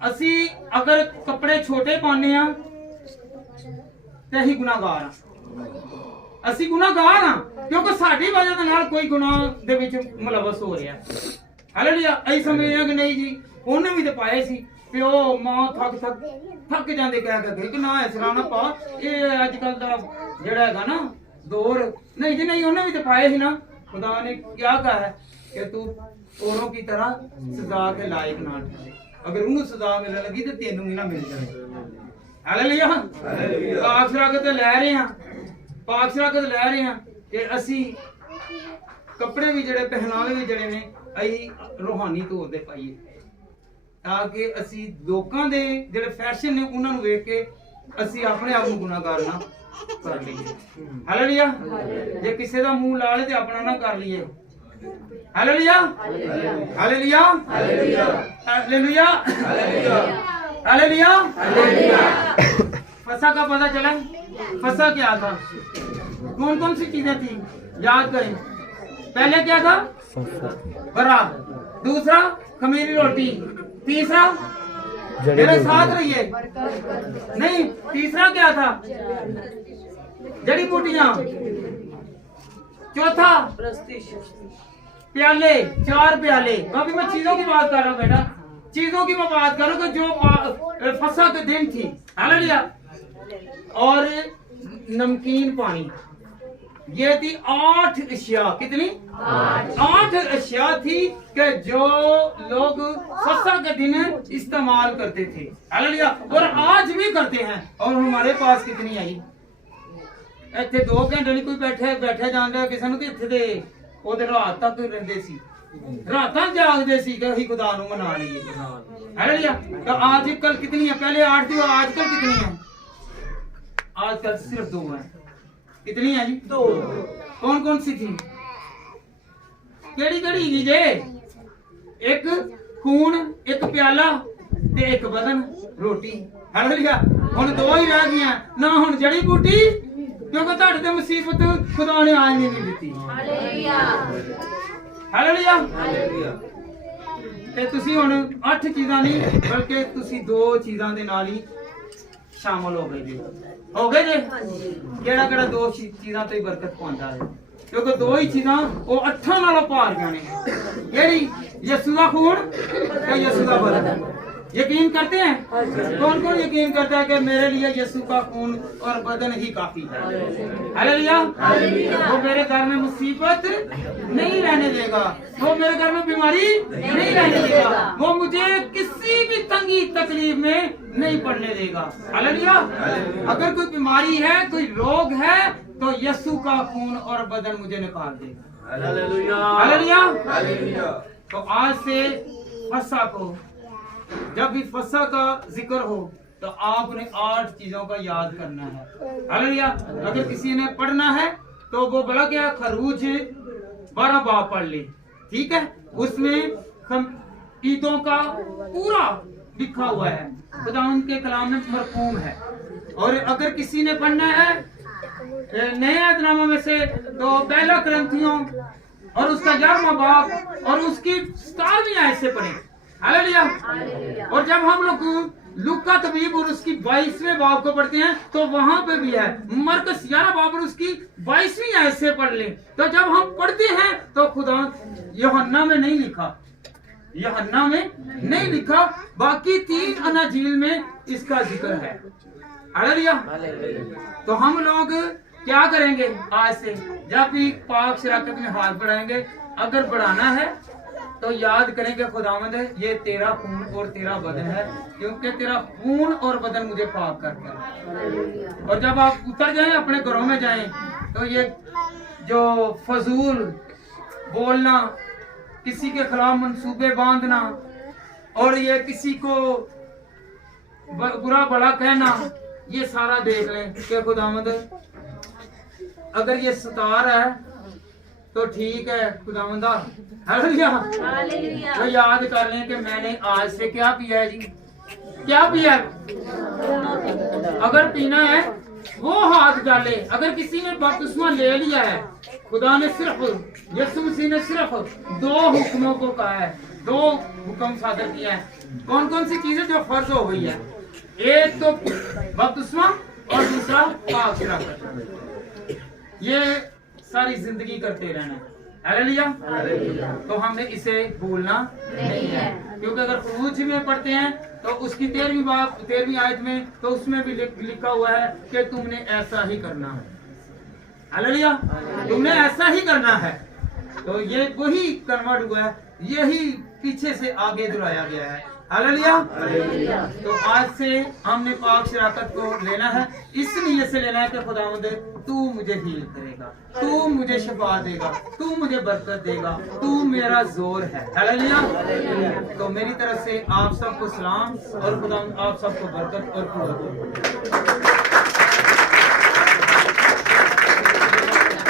असी अगर कपड़े छोटे पाने आ ते असीं गुनाहगार आ, असी गुनाहगार हाँ क्योंकि साडी वजह दे नाल कोई गुनाह दे विच मुलवस हो रहा है। हालेलुया। असीं समझदे कि नहीं जी उन्हें भी तो पाए सी प्यो मां थक जाते कह के कि ना इस तरह ना पा ये अजकल का जेड़ा है ना दौर नहीं जी नहीं उन्हें भी तो पाए ही ना। खुदा ने क्या कहा है कि तू औरों की तरह सजा के लायक ना ठहरे, अगर उन्हें सजा मिलने लगी तो तेनू भी ना मिल जाए। हालेलुया। पाक शराकत लै रहे हैं, पाक शराकत लै रहे हैं कि असी कपड़े भी जड़े पहनावे भी जड़े ने असी रूहानी तौर ते पाइए ताकि असी लोकां दे जेड़े फैशन ने उन्हां नू वेख के असी अपने आप नू गुनाहगार ना कर लईए। हालेलुया। जे किसी दा मुंह ला ले ते अपना ना कर लईए। हालेलुया। हालेलुया। हालेलुया। हालेलुया। फसा का पता चला? फसा क्या था? कौन कौन सी चीजें थी याद करें। पहले क्या था? बरा, दूसरा खमीरी रोटी, तीसरा मेरे साथ रहिए नहीं, तीसरा क्या था? जड़ी बूटियां, चौथा प्याले, 4 प्याले। अभी मैं चीजों की बात कर रहा हूँ बेटा, चीजों की मैं बात कर रहा हूँ जो फसा के दिन थी। हालेलुया। और नमकीन पानी, ये थी 8 अशिया। कितनी? 8 अशिया थी कि जो लोग फसा के दिन इस्तेमाल करते थे। हालेलुया। और आज भी करते हैं। और हमारे पास कितनी आई? इत्थे 2 घंटे नहीं कोई बैठे जान रहा किसी नूं, इत्थे दे ओदे रात तक रहिंदे सी, रातां जागदे सी कि असीं खुदा नूं मना लईए। हालेलुया। तो आजकल कितनी है? पहले 8 थी, आजकल कितनी है? आजकल सिर्फ 2 है। कितनी है जी? 2। कौन कौन सी थी? केड़ी केड़ी ही जे? एक खून, एक प्याला ते एक बदन रोटी। हालेलुया। हुण 2 ही रह गईयां ना, हुण जड़ी बूटी क्योंकि तुहाडे ते मुसीबत खुदा ने आने नहीं दी। हालेलुया। हालेलुया। ਤੇ ਤੁਸੀਂ ਹੁਣ 8 ਚੀਜ਼ਾਂ ਨਹੀਂ ਬਲਕਿ ਤੁਸੀਂ 2 ਚੀਜ਼ਾਂ ਦੇ ਨਾਲ ਹੀ ਸ਼ਾਮਲ ਹੋ ਗਏ ਜੀ। ਹੋ ਗਏ ਜੀ? ਕਿਹੜਾ ਕਿਹੜਾ 2 ਚੀਜ਼ਾਂ ਤੋਂ ਹੀ ਬਰਕਤ ਪਾਉਂਦਾ ਹੈ, ਕਿਉਂਕਿ 2 ਹੀ ਚੀਜ਼ਾਂ ਉਹ 8 ਨਾਲੋਂ ਭਾਰ ਜਾਣੇ। ਕਿਹੜੀ? ਯਿਸੂ ਦਾ ਖੂਨ ਤੇ ਯਿਸੂ ਦਾ बदन। यकीन करते हैं? कौन कौन यकीन करता है कि मेरे लिए यीशु का खून और बदन ही काफी है? हालेलुया। वो मेरे घर में मुसीबत नहीं रहने देगा, वो मेरे घर में बीमारी नहीं रहने देगा, वो मुझे किसी भी तंगी तकलीफ में नहीं पड़ने देगा। हालेलुया। अगर कोई बीमारी है, कोई रोग है, तो यीशु का खून और बदन मुझे निकाल देगा। हालेलुया। तो आज से फसह को जब भी फसह का जिक्र हो तो आपने 8 चीजों का याद करना है। हालेलुया। अगर किसी ने पढ़ना है तो वो बड़ा क्या खरूज 12 बाब पढ़ ले, ठीक है। उसमें ईदों का पूरा लिखा हुआ है, खुदा उनके कलाम में मरकूम है। और अगर किसी ने पढ़ना है नए अहदनामा में से तो पहला कुरिन्थियों और उसका 11वां बाब और उसकी 17वीं आयत से पढ़ें। हालेलुया। और जब हम लोग लूका तबीब और उसकी 22वें बाब को पढ़ते हैं तो वहां पे भी है मरकस 11 बाब और उसकी 22वीं आयत से पढ़ लें। तो जब हम पढ़ते हैं तो खुदा यूहन्ना में नहीं लिखा, यूहन्ना में नहीं लिखा, बाकी 3 अनाजील में इसका जिक्र है। हालेलुया। तो हम लोग क्या करेंगे आज से? जब भी पाक शराकत में हाथ बढ़ाएंगे, अगर बढ़ाना है तो याद करेंगे खुदावंद ये तेरा खून और तेरा बदन है, क्योंकि तेरा खून और बदन मुझे पाक करता है। और जब आप उतर जाएं, अपने घरों में जाएं, तो ये जो फजूल बोलना, किसी के खिलाफ मंसूबे बांधना और ये किसी को बुरा भला कहना, ये सारा देख लें कि खुदावंद अगर ये सितार है तो ठीक है खुदावंदा। हालेलुया। तो याद कर लें कि मैंने आज से क्या पिया है जी, क्या पिया है। अगर पीना है वो हाथ डाले। अगर किसी ने बपतिस्मा ले लिया है, खुदा ने सिर्फ यीशु मसीह ने सिर्फ 2 हुक्मों को कहा है, 2 हुक्म सादर किया है। कौन कौन सी चीजें जो फर्ज हो गई है? एक तो बपतिस्मा और दूसरा पाक शराकत। ये सारी जिंदगी करते रहना है। हालेलुया। तो हमने इसे भूलना नहीं है, क्योंकि अगर खरूज में पढ़ते हैं तो उसकी 13वीं आयत में तो उसमें भी लिखा हुआ है कि तुमने ऐसा ही करना है। हालेलुया। तुमने ऐसा ही करना है। तो ये वही कन्वर्ट हुआ है, यही पीछे से आगे दुहराया गया है। हालेलुया। तो आज से हमने पाक शराकत को लेना है, इस नियत से लेना है कि खुदावंद तू मुझे हील करेगा, तू मुझे शिफा देगा, तू मुझे बरकत देगा, तू मेरा जोर है। हालेलुया। तो मेरी तरफ से आप सबको सलाम और खुदा आप सबको बरकत और पूरा